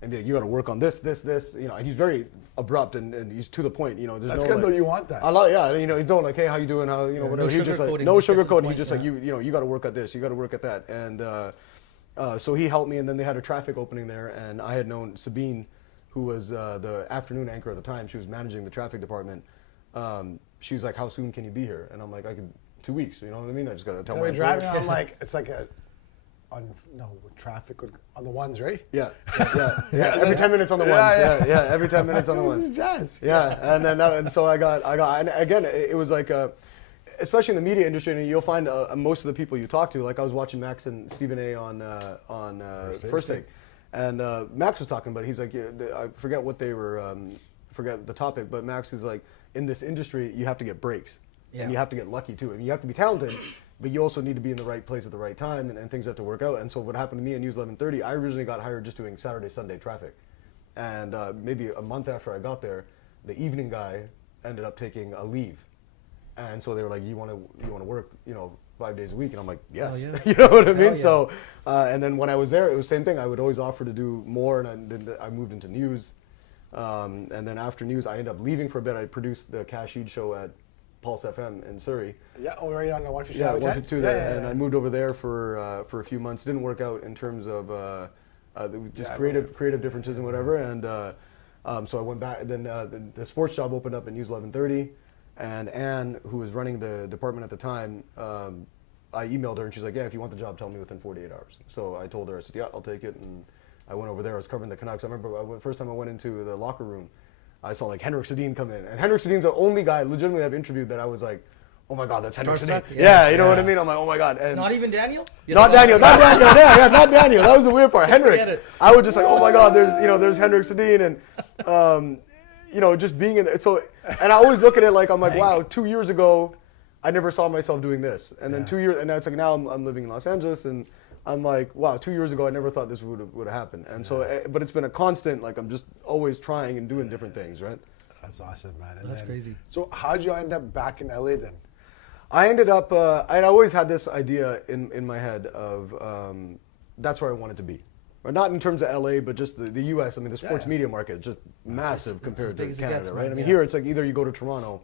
and be like, you got to work on this. And he's very abrupt and he's to the point. There's that's good though. You want that. I love, he's not like, hey, how you doing? How whatever. No he just like no sugarcoating. He's just like you got to work at this. You got to work at that. And so he helped me, and then they had a traffic opening there, and I had known Sabine, who was the afternoon anchor at the time. She was managing the traffic department. She was like, how soon can you be here? And I'm like, I could 2 weeks. You know what I mean? I just got to tell my employer. Driving, I'm like, it's like traffic on the ones, right? Yeah. Every 10 minutes on the ones. Yeah. Every 10 minutes on the ones. This is jazz. Yeah, and so I got, and again, it was like, especially in the media industry, and you'll find most of the people you talk to, like I was watching Max and Stephen A. on First Take, and Max was talking about it. He's like, I forget what they were, forget the topic, but Max is like, in this industry, you have to get breaks, and you have to get lucky too. I mean, you have to be talented, but you also need to be in the right place at the right time, and things have to work out. And so what happened to me in News 1130, I originally got hired just doing Saturday, Sunday traffic, and maybe a month after I got there, the evening guy ended up taking a leave. And so they were like, you want to work, 5 days a week? And I'm like, yes. Yeah. You know what I mean? So, and then when I was there, it was the same thing. I would always offer to do more, and then I moved into news. And then after news, I ended up leaving for a bit. I produced the Kashid show at Pulse FM in Surrey. Yeah, already on the 152. Yeah, 152 there. And I moved over there for a few months. Didn't work out in terms of just creative differences and whatever. And so I went back. Then the sports job opened up at News 1130. And Anne, who was running the department at the time, I emailed her, and she's like, yeah, if you want the job, tell me within 48 hours. So I told her, I said, yeah, I'll take it. And I went over there. I was covering the Canucks. I remember the first time I went into the locker room, I saw like Henrik Sedin come in. And Henrik Sedin's the only guy legitimately I've interviewed that I was like, oh my God, that's Henrik Sedin. Yeah, you know what I mean? I'm like, oh my God. And not even Daniel? Not Daniel. Not Daniel. That was the weird part. Henrik. I was just like, oh my God, there's Henrik Sedin. And, just being in there. So, and I always look at it like, I'm like, wow, 2 years ago, I never saw myself doing this. And then 2 years, and now it's like, now I'm living in Los Angeles, and I'm like, wow, 2 years ago, I never thought this would have happened. And so, but it's been a constant, like, I'm just always trying and doing different things, right? That's awesome, man. And that's crazy. So how'd you end up back in LA then? I ended up, I'd always had this idea in my head of, that's where I wanted to be. Or not in terms of LA, but just the U.S. I mean, the sports media market is just massive compared to Canada, right? I mean, here it's like either you go to Toronto,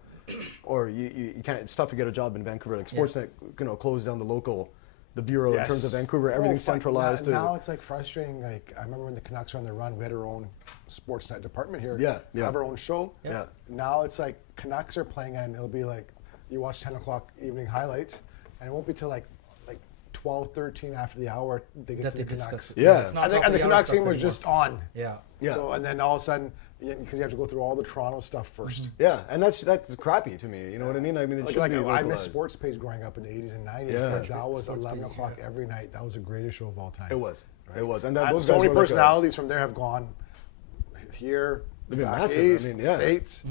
or you can't. It's tough to get a job in Vancouver. Like Sportsnet, closed down the bureau in terms of Vancouver. Everything's centralized. Now it's like frustrating. Like I remember when the Canucks were on the run, we had our own Sportsnet department here. Have our own show. Yeah. Now it's like Canucks are playing, and it'll be like you watch 10 o'clock evening highlights, and it won't be till like 12, 13 after the hour they get to the Canucks. Yeah. And the Canucks game was just on. Yeah. So and then all of a sudden, because you have to go through all the Toronto stuff first. Mm-hmm. Yeah, and that's crappy to me. You know what I mean? I mean, I missed Sports Page growing up in the 80s and 90s. Like that was 11 o'clock every night. That was the greatest show of all time. It was. Right? It was. And so many personalities from there have gone here, They've been Back massive. East, I mean, yeah. States,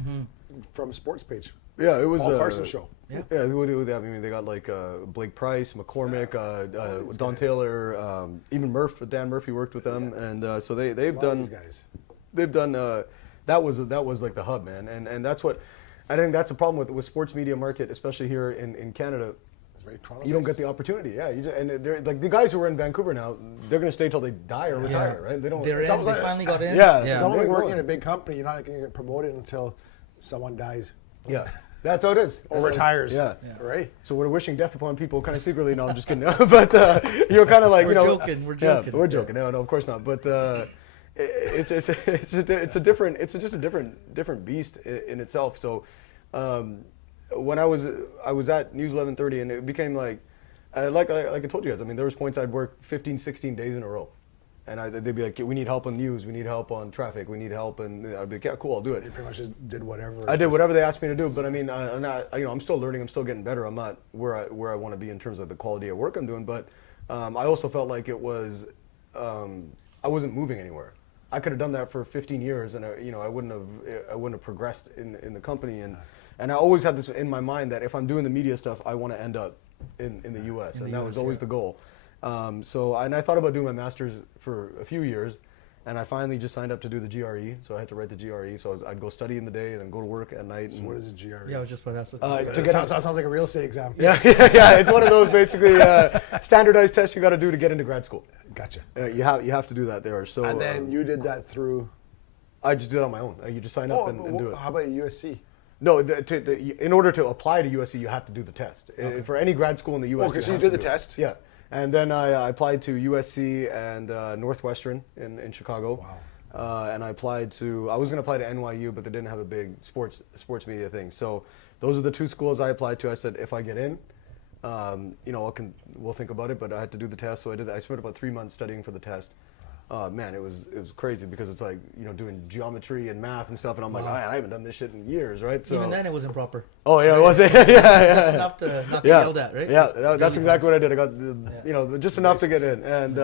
from Sports Page. Yeah, it was Paul Parsons show. Yeah. Yeah, I mean, they got like Blake Price, McCormick, Don guys. Taylor, even Dan Murphy worked with them, and so they've A lot of done. these guys. They've done. That was like the hub, man, and that's what. I think that's a problem with sports media market, especially here in Canada. It's very Toronto. You don't get the opportunity, yeah. And they're like the guys who are in Vancouver now. They're going to stay till they die or retire, right? They don't. They're It's in. almost They like- finally got in. Yeah. It's almost like They're working going. in a big company. You're not going to get promoted until someone dies Yeah, that's how it is. or retires. Yeah. Right? So we're wishing death upon people kind of secretly. No, I'm just kidding. But you're kind of like, We're you know. joking, we're joking. Yeah, we're joking. No, of course not. But it's a different beast in itself. So when I was at News 1130, and it became like I told you guys. I mean, there was points I'd work 15, 16 days in a row. And they'd be like, we need help on news, we need help on traffic, we need help, and I'd be like, yeah, cool, I'll do it. You pretty much just did whatever. I did whatever they asked me to do, but I mean, I'm still learning, I'm still getting better. I'm not where I want to be in terms of the quality of work I'm doing, but I also felt like it was, I wasn't moving anywhere. I could have done that for 15 years, and I wouldn't have progressed in the company, and I always had this in my mind that if I'm doing the media stuff, I want to end up in the U.S. and that was always the goal. So I thought about doing my master's for a few years, and I finally just signed up to do the GRE. So I had to write the GRE. So I'd go study in the day and then go to work at night. So what is a GRE? Yeah, I was just about to ask what Sounds like a real estate exam. Yeah. It's one of those basically standardized tests you got to do to get into grad school. Gotcha. You have to do that there. So And then you did that through. I just did it on my own. You just sign up and do it. How about USC? No, in order to apply to USC, you have to do the test. For any grad school in the U.S. Okay, so you have did to the do it. test? Yeah. And then I applied to USC and Northwestern in Chicago. Wow. And I was going to apply to NYU, but they didn't have a big sports media thing. So those are the two schools I applied to. I said, if I get in, we'll think about it, but I had to do the test. So I did that. I spent about 3 months studying for the test. Man, it was crazy because it's like, doing geometry and math and stuff. And I'm like, I haven't done this shit in years, right? So Even then, it was improper. Oh yeah, was it? Yeah. Just enough to not get yelled at, right? Yeah, Just that's really exactly fast. what I did. I got just enough to get in, and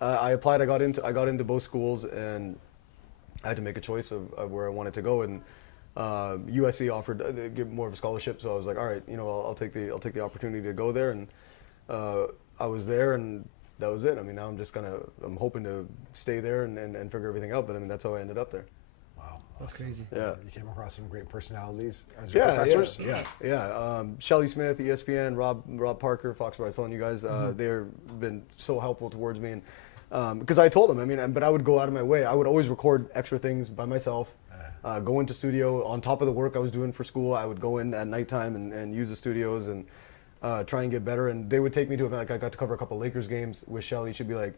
I applied. I got into both schools, and I had to make a choice of where I wanted to go. And USC offered to give more of a scholarship, so I was like, all right, I'll take the opportunity to go there, and I was there, and that was it. I mean, now I'm hoping to stay there and figure everything out. But I mean, that's how I ended up there. Wow. That's crazy. Yeah. You came across some great personalities as your professors. Yeah. Shelley Smith, ESPN, Rob Parker, Fox. I was telling you guys, they've been so helpful towards me, and because I told them, I mean, but I would go out of my way. I would always record extra things by myself. Go into studio on top of the work I was doing for school. I would go in at nighttime and use the studios and try and get better. And they would take me to I got to cover a couple of Lakers games with Shelley. She'd be like,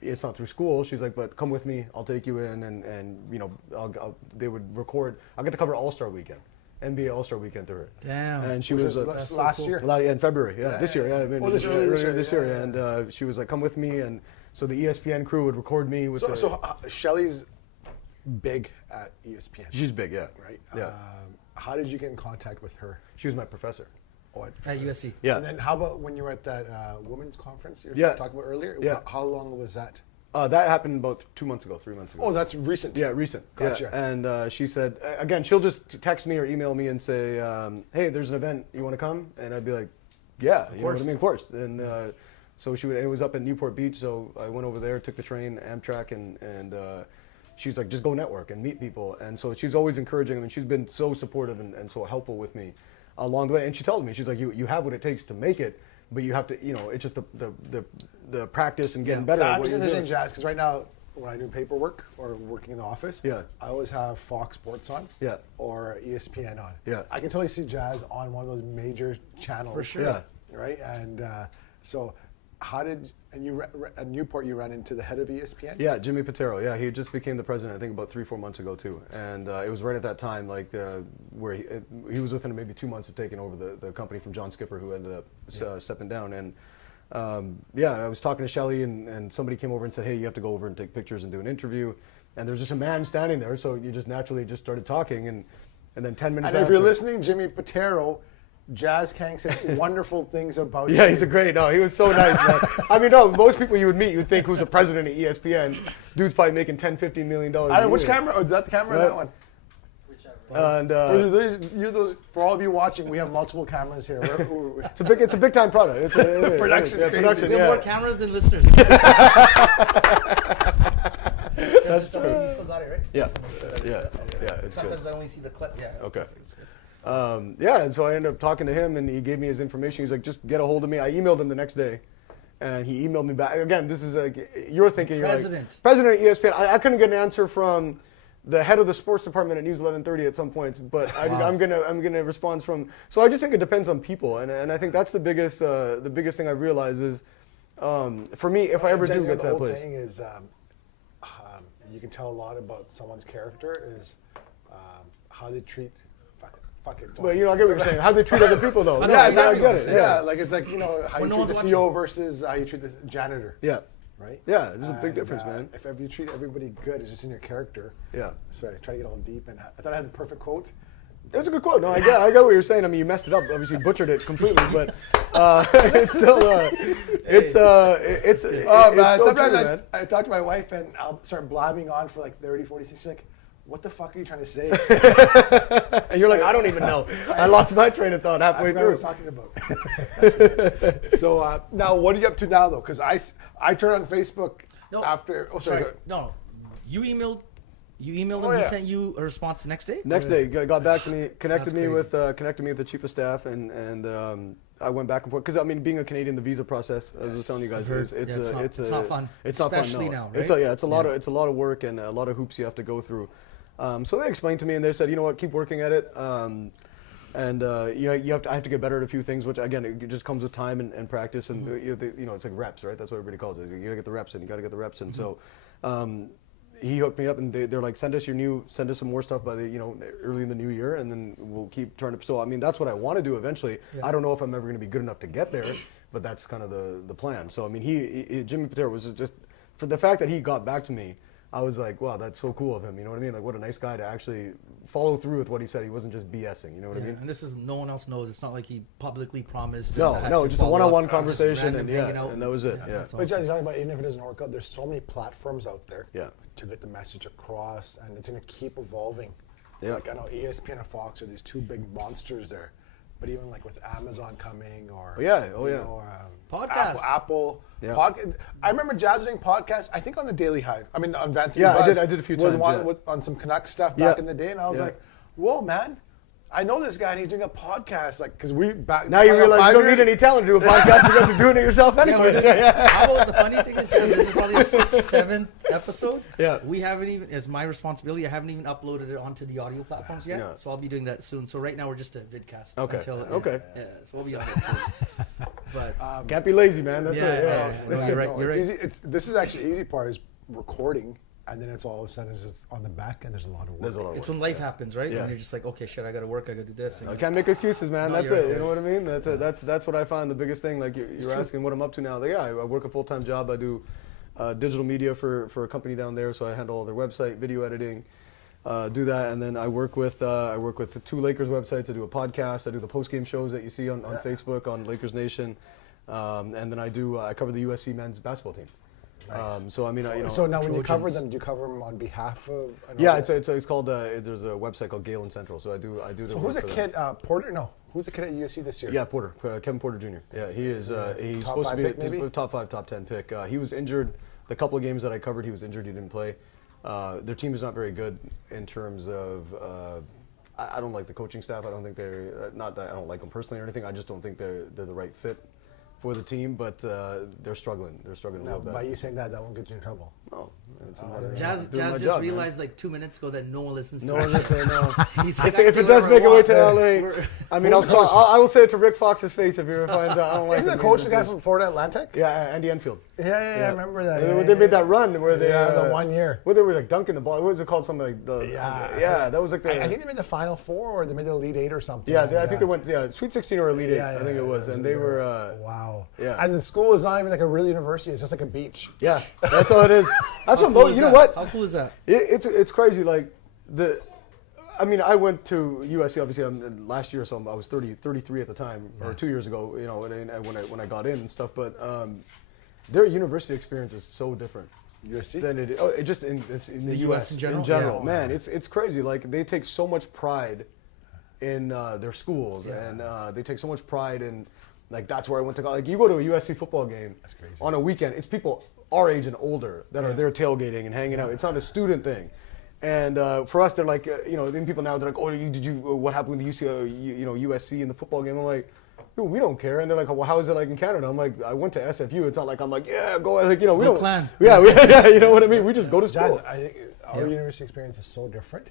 it's not through school. She's like, but come with me. I'll take you in, and they would record. I got to cover All-Star Weekend, NBA All-Star Weekend through her. Damn. And she Which was was so last cool. year. in February. This year. I mean, earlier this year. And she was like, come with me, and so the ESPN crew would record me with. So Shelley's big at ESPN. She's big, yeah. Right. Yeah. How did you get in contact with her? She was my professor. At USC. Yeah. And then how about when you were at that women's conference you were Yeah. talking about earlier? Yeah. How long was that? That happened about 3 months ago. Oh, that's recent. Yeah, recent. Gotcha. Yeah. And she said, again, she'll just text me or email me and say, hey, there's an event. You want to come? And I'd be like, yeah, you know what I mean? Of course. And so it was up in Newport Beach. So I went over there, took the train, Amtrak, and she's like, just go network and meet people. And so she's always encouraging. I mean, she's been so supportive and so helpful with me along the way. And she told me, she's like, you have what it takes to make it, but you have to, it's just the practice and getting better. So at I'm what just you're envisioning doing. Jazz, because right now when I do paperwork or working in the office, Yeah. I always have Fox Sports on, Yeah. or ESPN on. Yeah. I can totally see Jazz on one of those major channels. For sure. Yeah. Right, and so how did at Newport you ran into the head of ESPN? Yeah, Jimmy Patero. Yeah, he just became the president, I think, about 3-4 months ago too. And it was right at that time, like where he was within maybe 2 months of taking over the company from John Skipper, who ended up stepping down. And I was talking to Shelley, and somebody came over and said, hey, you have to go over and take pictures and do an interview. And there was just a man standing there, so you just naturally just started talking, and then 10 minutes And after. if you're listening, Jimmy Patero Jas Kang said wonderful things about you. Yeah, he's a great. No, he was so nice, man. I mean, no, most people you would meet, you would think who's a president of ESPN. Dude's probably making $10-15 million. Which camera? Oh, is that the camera? Or that one? And for all of you watching, we have multiple cameras here. it's a big time product. It's a Production's crazy. production. We have Yeah. more cameras than listeners. That's true. You still got it, right? Yeah. Yeah. It's Sometimes good. I only see the clip. Yeah. Okay. It's good. Yeah, and so I ended up talking to him, and he gave me his information. He's like, just get a hold of me. I emailed him the next day, and he emailed me back. Again, this is like, you're thinking, President. You're like, President of ESPN. I couldn't get an answer from the head of the sports department at News 1130 at some points, but I'm gonna respond from. So I just think it depends on people, and I think that's the biggest thing I realize is, for me, if I ever do get to that place. The old saying is, you can tell a lot about someone's character is how they treat. Fuck it. But I get what you're saying. How they treat other people, though. Yeah, exactly. I get it. Yeah, like it's like how When you no treat the one's CEO versus how you treat the janitor. Yeah. Right? Yeah, there's a big difference, man. If ever you treat everybody good, it's just in your character. Yeah. Sorry, try to get all deep, and I thought I had the perfect quote. It was a good quote. No, I got what you're saying. I mean, you messed it up. Obviously, you butchered it completely, but it's still it's Oh man, so sometimes true, man. I talk to my wife and I'll start blabbing on for like 30, 40 seconds. She's like, "What the fuck are you trying to say?" And you're like, I don't even know. I lost my train of thought halfway I through. was talking about. So now, what are you up to now, though? Because I turned on Facebook after. Oh, sorry. No, you emailed him. Oh, He yeah. sent you a response the next day. Next day, got back to me, connected me That's with the chief of staff, and I went back and forth because I mean, being a Canadian, the visa process, as I was telling you guys, it's not fun. It's not fun. Especially No. now, right? It's a lot of work and a lot of hoops you have to go through. So they explained to me and they said, you know what, keep working at it. And I have to get better at a few things, which again, it just comes with time and practice, and it's like reps, right? That's what everybody calls it. You gotta get the reps in. You gotta get the reps in. So. He hooked me up, and they're like, send us some more stuff by the early in the new year, and then we'll keep trying to. So I mean, that's what I want to do eventually. Yeah. I don't know if I'm ever going to be good enough to get there, but that's kind of the plan. So I mean, Jimmy Patera was just for the fact that he got back to me. I was like, wow, that's so cool of him. You know what I mean? Like, what a nice guy to actually follow through with what he said. He wasn't just BSing. You know what I mean? And this is no one else knows. It's not like he publicly promised. No, just a one-on-one conversation, and that was it. Yeah. But you're talking about even if it doesn't work out, there's so many platforms out there. Yeah. To get the message across, and it's going to keep evolving. Yeah. Like I know ESPN and Fox are these two big monsters there, but even like with Amazon coming or podcasts, Apple. Yeah. I remember Jas doing podcasts. I think on the Daily Hive. I mean, on Vancity Yeah, Buzz. I did a few times. On some Canucks stuff back in the day, and I was like, "Whoa, man! I know this guy, and he's doing a podcast." Like, because we back now you realize you don't need any talent to do a podcast. You guys are doing it yourself anyway. How about the funny thing is, Jerry, this is probably our 7th episode. Yeah. We haven't even. It's my responsibility. I haven't even uploaded it onto the audio platforms yet. No. So I'll be doing that soon. So right now we're just a vidcast. Okay. So we'll be on it soon. But can't be lazy, man. That's No, you're right. You're right. Easy. This is actually the easy part is recording. And then it's all of a sudden it's on the back and there's a lot of work. It's when life happens, right? Yeah. And you're just like, okay, shit, I got to work, I got to do this. I can't make excuses, man. No, That's you're it. right. You know what I mean? That's it. That's what I find the biggest thing. Like you're asking what I'm up to now. Like, I work a full-time job. I do digital media for a company down there, so I handle all their website, video editing, do that, and then I work with the 2 Lakers websites. I do a podcast. I do the post-game shows that you see on Facebook on Lakers Nation, and then I cover the USC men's basketball team. Nice. So I mean, so now when you cover them, do you cover them on behalf of? Yeah, it's called. There's a website called Galen Central. So I do. So who's the kid? Porter? No, who's the kid at USC this year? Yeah, Porter, Kevin Porter Jr. Yeah, he is. He's top supposed to be pick, maybe? top 5, top 10 pick. He was injured. The couple of games that I covered, he was injured. He didn't play. Their team is not very good in terms of. I don't like the coaching staff. I don't think they're not that I don't like them personally or anything. I just don't think they're the right fit for the team, but they're struggling. They're struggling a little bit. By you saying that won't get you in trouble. No. Jas just realized like 2 minutes ago that no one listens to No one listens. No. He's like, If it does make it way to LA, I mean, I will say it to Rick Fox's face if he ever finds out. I don't like Isn't the coach the guy from Florida Atlantic? Yeah, Andy Enfield. Yeah, I remember that. They made that run where they the 1 year where they were like dunking the ball. What was it called? Something like that was like the. I think they made the Final Four or they made the Elite 8 or something. Yeah, I think they went Sweet 16 or Elite 8. I think it was, and they were. Wow. Yeah. And the school is not even like a real university. It's just like a beach. Yeah, that's all it is. That's what. You know what? How cool is that? It's crazy. Like I mean, I went to USC, obviously, last year or so, I was 33 at the time, or 2 years ago, you know, when I got in and stuff, but their university experience is so different. USC? Than it just in the US US in general? general. Yeah. Man, it's crazy. Like, they take so much pride in their schools, Yeah. and they take so much pride in, like, that's where I went to college. Like, you go to a USC football game That's crazy. on a weekend, it's people our age and older that are there tailgating and hanging out. It's not a student thing. And for us, they're like, you know, then people now, they're like, oh, what happened with USC in the football game? I'm like, dude, we don't care. And they're like, well, how is it like in Canada? I'm like, I went to SFU. It's not like I'm like, yeah, go. Like, you know, we Go don't. Clan. Yeah, yeah, you know what I mean? We just go to school. Jazz, I think our university experience is so different.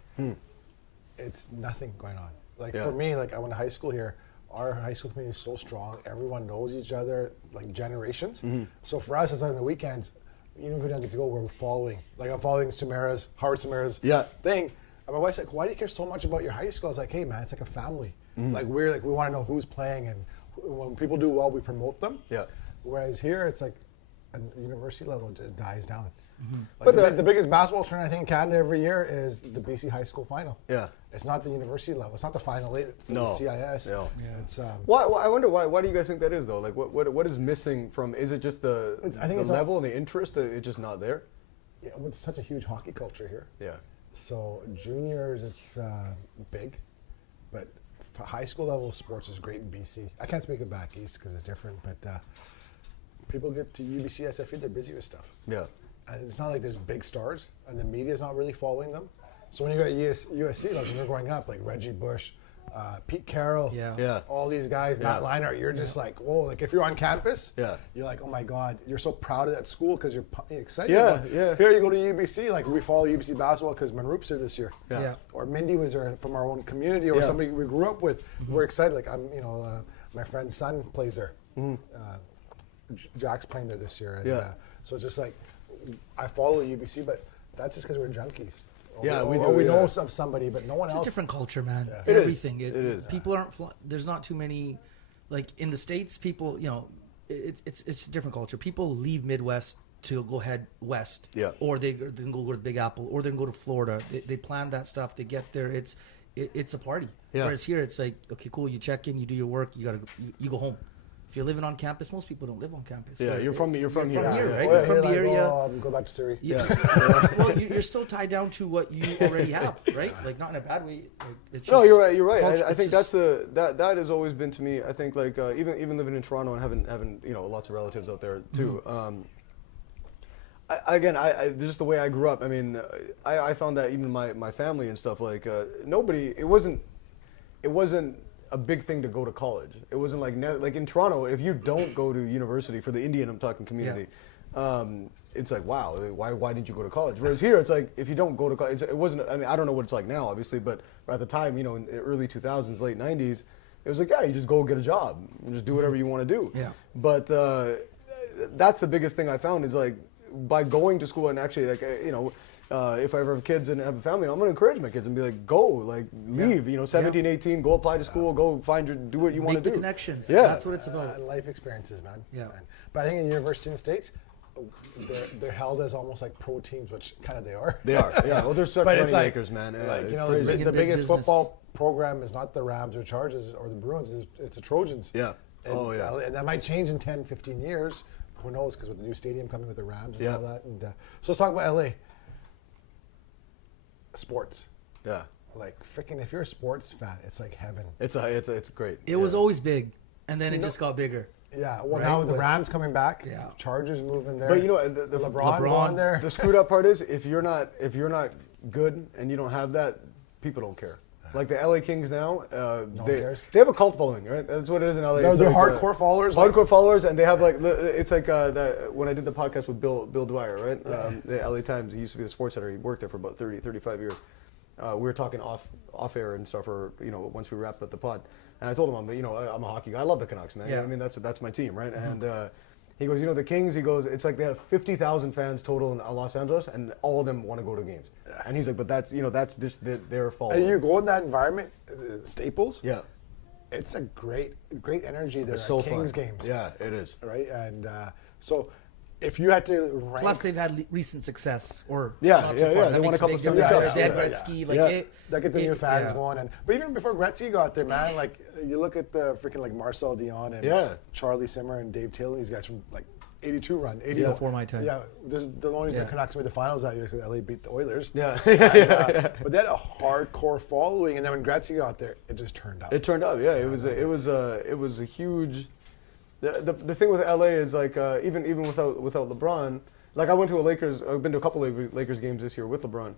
It's nothing going on. Like Yeah. for me, like I went to high school here. Our high school community is so strong. Everyone knows each other, like generations. So for us, it's on the weekends. Even if we don't get to go, we're following. Like I'm following Howard Samara's thing. And my wife's like, "Why do you care so much about your high school?" I was like, "Hey, man, it's like a family. Like we want to know who's playing, and when people do well, we promote them. Yeah. Whereas here, it's like at university level, it just dies down. But Like the biggest basketball tournament I think in Canada every year is the BC high school final. Yeah. It's not the university level. It's not the final eight for the No. CIS. No. It's Why? I wonder why do you guys think that is though? Like, what is missing from? Is it just the I think it's level and the interest? It's just not there. yeah, it's such a huge hockey culture here. Yeah. So juniors, it's big, but for high school level sports is great in BC. I can't speak of back east because it's different, but people get to UBC, SFU, they're busy with stuff. Yeah. And it's not like there's big stars, and the media's not really following them. So when you go to USC, like when you're growing up, like Reggie Bush, Pete Carroll, Yeah. all these guys, Matt Leinart, you're just like, whoa, like if you're on campus, you're like, oh my God, you're so proud of that school because you're excited. Yeah, But yeah. Here you go to UBC, like we follow UBC basketball because Mt.Rushmore there this year. Yeah. Or Mindy was there from our own community or Yeah. somebody we grew up with. We're excited. Like my friend's son plays there. Jack's playing there this year. And, so it's just like, I follow UBC, but that's just because we're junkies. Yeah, we do, Or we yeah. know of somebody, but no one It's else. a different culture, man. It is. Everything. It is. People aren't. There's not too many. Like in the States, people. You know, it's a different culture. People leave Midwest to go head west. Yeah. Or they can go to the Big Apple, or they can go to Florida. They plan that stuff. They get there. It's a party. Yeah. Whereas here, it's like, okay, cool. You check in, you do your work, you go home. If you're living on campus, most people don't live on campus. Yeah, you're from here. from here, Yeah. right? Oh, You're yeah, from you're the like, area. oh, go back to Surrey. Yeah. Well, you're still tied down to what you already have, right? Like not in a bad way. Like, it's No, just you're right. You're right. culture- I it's think just- that has always been to me. I think like even living in Toronto and having lots of relatives out there too. Just the way I grew up. I mean, I found that even my family and stuff like nobody. It wasn't a big thing to go to college. It wasn't like in Toronto. If you don't go to university for the Indian I'm talking community. It's like, wow, why did you go to college? Whereas here, it's like, if you don't go to college, it wasn't, I mean, I don't know what it's like now, obviously, but at the time, in the early 2000s, late 90s, it was like, yeah, you just go get a job and just do whatever you want to do. Yeah. But that's the biggest thing I found is like, by going to school and actually, like, if I ever have kids and have a family, I'm going to encourage my kids and be like, go, like, leave, 17, 18, go apply to school, go do what you want to Make do. the connections. Yeah. That's what it's about. And life experiences, man. Yeah. Man. But I think in university in the States, they're held as almost like pro teams, which kind of they are. They are, yeah. Well, they're such But money it's like, makers, man. Yeah, like it's the, crazy. Big the biggest business. football program is not the Rams or Chargers or the Bruins. It's the Trojans. Yeah. And, and that might change in 10, 15 years. Who knows? Because with the new stadium coming with the Rams and all that. And so let's talk about LA. Sports. Yeah. Like freaking, if you're a sports fan, it's like heaven. It's great. It was always big, and then it just got bigger. Yeah. Well, Right? now with the With- Rams coming back, Yeah. Chargers moving there. But the LeBron going there. The screwed up part is if you're not good and you don't have that, people don't care. Like the LA Kings now, they cares. have a cult following, right? That's what it is in LA. They're It's like, hardcore followers. Hardcore followers, and they have like it's like that when I did the podcast with Bill Dwyer, right? The LA Times. He used to be the sports editor. He worked there for about 35 years. We were talking off air and stuff, or once we wrapped up the pod, and I told him I'm a hockey guy. I love the Canucks, man. Yeah. I mean that's my team, right? And he goes, the Kings. He goes, it's like they have 50,000 fans total in Los Angeles, and all of them want to go to games. And he's like, but that's just their fault. And you go in that environment, Staples. Yeah. It's a great energy there It's at so Kings fun. games. Yeah, it is. Right, and so if you had to rank, Plus, they've had recent success, or Yeah, not too yeah, far. yeah. That They won makes a couple big Stanley difference. Cups. Dead Yeah, Gretzky, like yeah. that get the new fans yeah. going. But even before Gretzky got there, man, like you look at the freaking like Marcel Dion and Yeah. Charlie Simmer and Dave Taylor, these guys from like 82 run, 80 Yeah, before my time. Yeah, this is the only reason Yeah. the Canucks made the finals that year because LA beat the Oilers. Yeah. But they had a hardcore following, and then when Gretzky got there, it just turned up. It turned up, yeah. It was a huge. The thing with LA is like even without LeBron, like I've been to a couple of Lakers games this year with LeBron.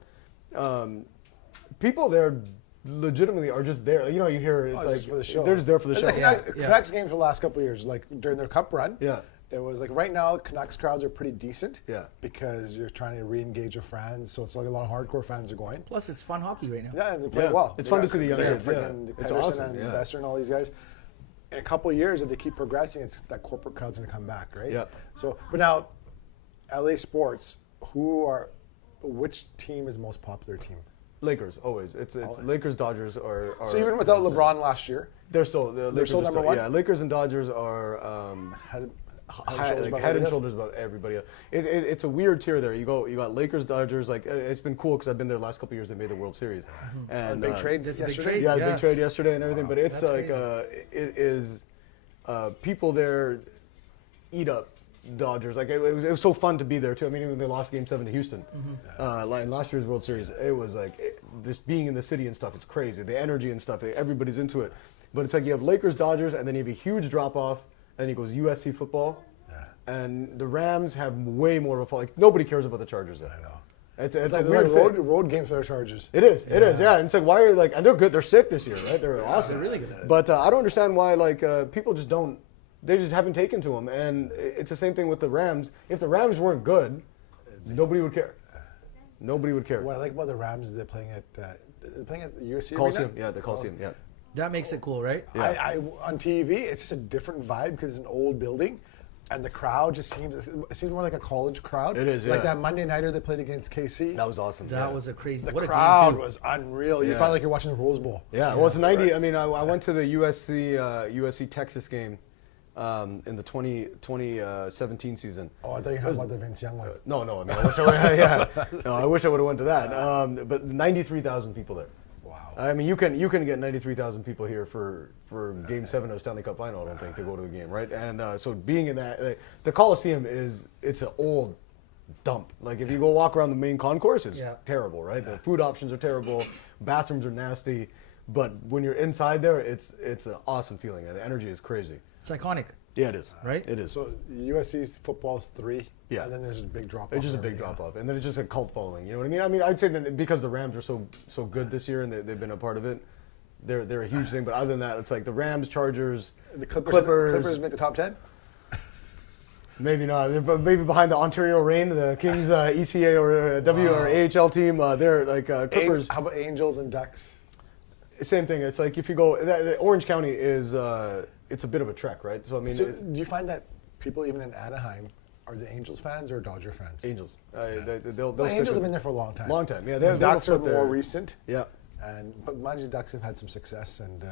People there legitimately are just there. You know, you hear it's Oh, like just for the show. they're just there for the show. The Yeah. Canucks games for the last couple of years, like during their Cup run. Yeah. It was like right now, Canucks crowds are pretty decent. Yeah. Because you're trying to re-engage your fans, so it's like a lot of hardcore fans are going. Plus, it's fun hockey right now. Yeah, and they play Yeah. well. It's They fun to got- see the young they got kids, yeah. freaking It's Pedersen awesome, and yeah. Besser and all these guys. In a couple of years, if they keep progressing, it's that corporate crowd's going to come back, right? Yeah. So, but now, LA sports, which team is the most popular team? Lakers always. It's Lakers, Dodgers are. So even without LeBron last year, they're still Lakers still are number one? Yeah, Lakers and Dodgers are. head Head and above shoulders above everybody else. It's a weird tier there. You got Lakers, Dodgers. Like it's been cool because I've been there the last couple of years. They made the World Series, and big trade That's a big yesterday. trade. Yeah, the Yeah. big trade yesterday and everything. Wow. But it's That's like crazy. it is people there eat up Dodgers. Like it was so fun to be there too. I mean, when they lost Game 7 to Houston, like in last year's World Series, it was like just being in the city and stuff. It's crazy. The energy and stuff. Everybody's into it. But it's like you have Lakers, Dodgers, and then you have a huge drop off. Then it goes USC football. And the Rams have way more of a fall. Like nobody cares about the Chargers there. I know. It's It's a like weird road games for the Chargers. It is, yeah. And it's like, why are like, and they're good. They're sick this year, right? They're awesome. They're really good. But I don't understand why like people just don't. They just haven't taken to them. And it's the same thing with the Rams. If the Rams weren't good, nobody would care. Nobody would care. What I like about the Rams is they're playing at the USC Coliseum, Arena. yeah, the Coliseum, yeah. That makes it cool, right? Yeah. I on TV, it's just a different vibe because it's an old building, and the crowd just seems more like a college crowd. It is, yeah. Like that Monday nighter they played against KC. That was awesome. That was a crazy. The what crowd a game too. was unreal. You Yeah. felt like you're watching the Rose Bowl. Yeah, well, it's 90. I mean, I went to the USC Texas game in the 2017 season. Oh, I thought you were talking about the Vince Young one. No, I mean, I wish I would have went to that. But 93,000 people there. Wow. I mean, you can get 93,000 people here for Game 7 of the Stanley Cup Final. I don't think to go to the game, right? And so being in that, the Coliseum it's an old dump. Like if you go walk around the main concourse, it's terrible, right? The food options are terrible, bathrooms are nasty, but when you're inside there, it's an awesome feeling, and the energy is crazy. It's iconic, Yeah, it is. right? It is. So USC's football's 3. Yeah. And then there's a big drop off. It's just a big drop off, and then it's just a cult following. You know what I mean? I mean, I'd say that because the Rams are so good this year and they've been a part of it, they're a huge thing. But other than that, it's like the Rams, Chargers, The Clippers make the top 10. Maybe not. But maybe behind the Ontario Reign, the Kings ECA or W or AHL team, they're like Clippers. How about Angels and Ducks? Same thing. It's like if you go, Orange County is it's a bit of a trek, right? So I mean, So do you find that people even in Anaheim are the Angels fans or Dodger fans? Angels. They'll Well, stick Angels with- have been there for a long time. Long time, yeah. The Ducks are split more there. recent. Yeah. But mind you, the Ducks have had some success, and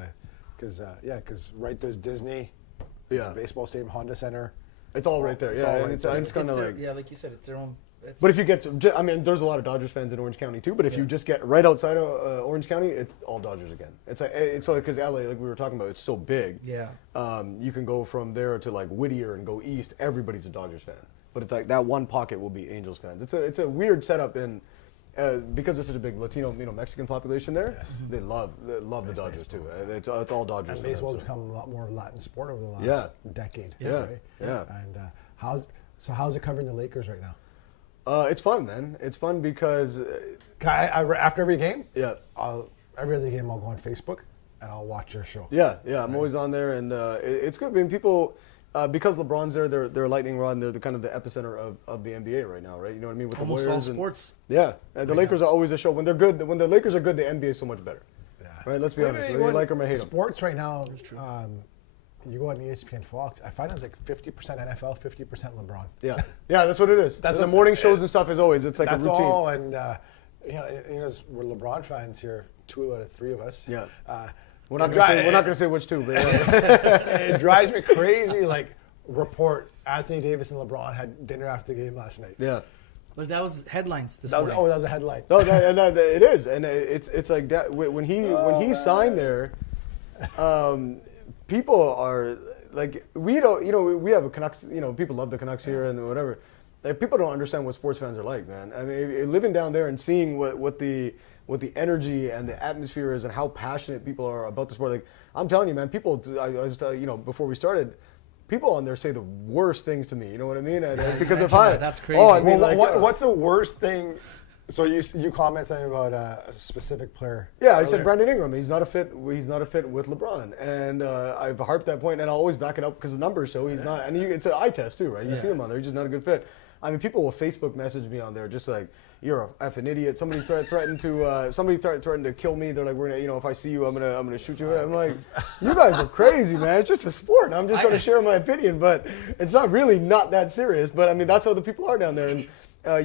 because right there's Disney, Yeah. there's a baseball stadium, Honda Center. It's all right there. It's Yeah, all and right it's, there. it's kind of like. yeah, like you said, it's their own. It's, But if you get to, I mean, there's a lot of Dodgers fans in Orange County too. But if you just get right outside of Orange County, it's all Dodgers again. It's so because LA, like we were talking about, it's so big. yeah, You can go from there to like Whittier and go east. Everybody's a Dodgers fan. But it's like that one pocket will be Angels fans. It's a weird setup in because there's such a big Latino, Mexican population there. Yes. They love the Dodgers too. It's all Dodgers. And for them, baseball's so. become a lot more Latin sport over the last decade. Yeah. Right? Yeah. And how's it covering the Lakers right now? It's fun, man. It's fun because After every game, every other game I'll go on Facebook and I'll watch your show. yeah. I'm always on there, and it's good. I mean, people. Because LeBron's there, they're a lightning rod, and they're the kind of the epicenter of the NBA right now, right? You know what I mean? With almost the all Warriors and sports. yeah, the Lakers are always a show. When they're good, when the Lakers are good, the NBA is so much better. Yeah. Right? Let's be honest. Whether you like them or hate them. Sports right now, you go on ESPN Fox, I find it's like 50% NFL, 50% LeBron. Yeah, that's what it is. That's the what- morning shows and stuff is always. It's like That's a routine. all, and we're LeBron fans here, 2 out of 3 of us. Yeah. We're We're not going to say which two, but yeah. It drives me crazy. Like report Anthony Davis and LeBron had dinner after the game last night. Yeah. But that was headlines this That was, morning. that was a headline. No, it is, and it's like that when he signed there. People are like, we don't, we have a Canucks, people love the Canucks here and whatever. Like, people don't understand what sports fans are like, man. I mean, living down there and seeing what the energy and the atmosphere is and how passionate people are about the sport. Like, I'm telling you, man, people, I was, before we started, people on there say the worst things to me. You know what I mean? And because if that's crazy. Oh, I mean, what's the worst thing? So you comment something about a specific player. Yeah, I said Brandon Ingram. He's not a fit. He's not a fit with LeBron, and I've harped that point, and I'll always back it up because the numbers show he's not. And it's an eye test too, right? You see him on there. He's just not a good fit. I mean, people will Facebook message me on there just like, "You're a effing idiot." Somebody threatened to kill me. They're like, "We're gonna, if I see you, I'm gonna shoot you." I'm like, "You guys are crazy, man. It's just a sport. I'm just trying to share my opinion, but it's not that serious." But I mean, that's how the people are down there, and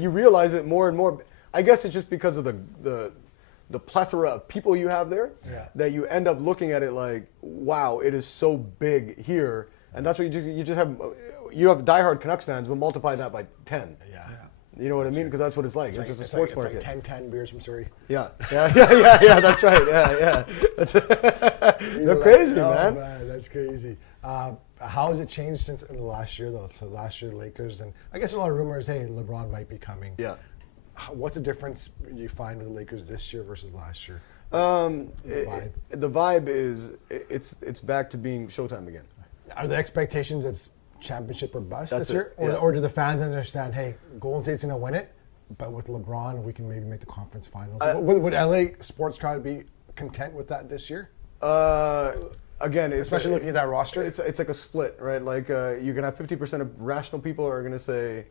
you realize it more and more. I guess it's just because of the plethora of people you have there that you end up looking at it like, wow, it is so big here, and that's what you just have. You have diehard Canucks fans, but multiply that by 10. Yeah. You know what I mean? Because that's what it's like. It's just a sports market. It's like 10 beers from Surrey. Yeah. That's right. Yeah. They're crazy, man. That's crazy. How has it changed since in the last year, though? So last year, the Lakers, and I guess a lot of rumors, hey, LeBron might be coming. Yeah. What's the difference you find with the Lakers this year versus last year? The vibe is it's back to being Showtime again. Are the expectations it's championship or bust this year? Or do the fans understand, hey, Golden State's going to win it, but with LeBron, we can maybe make the conference finals? Would LA sports crowd be content with that this year? Again, especially looking at that roster? It's like a split, right? Like you can have 50% of rational people are going to say,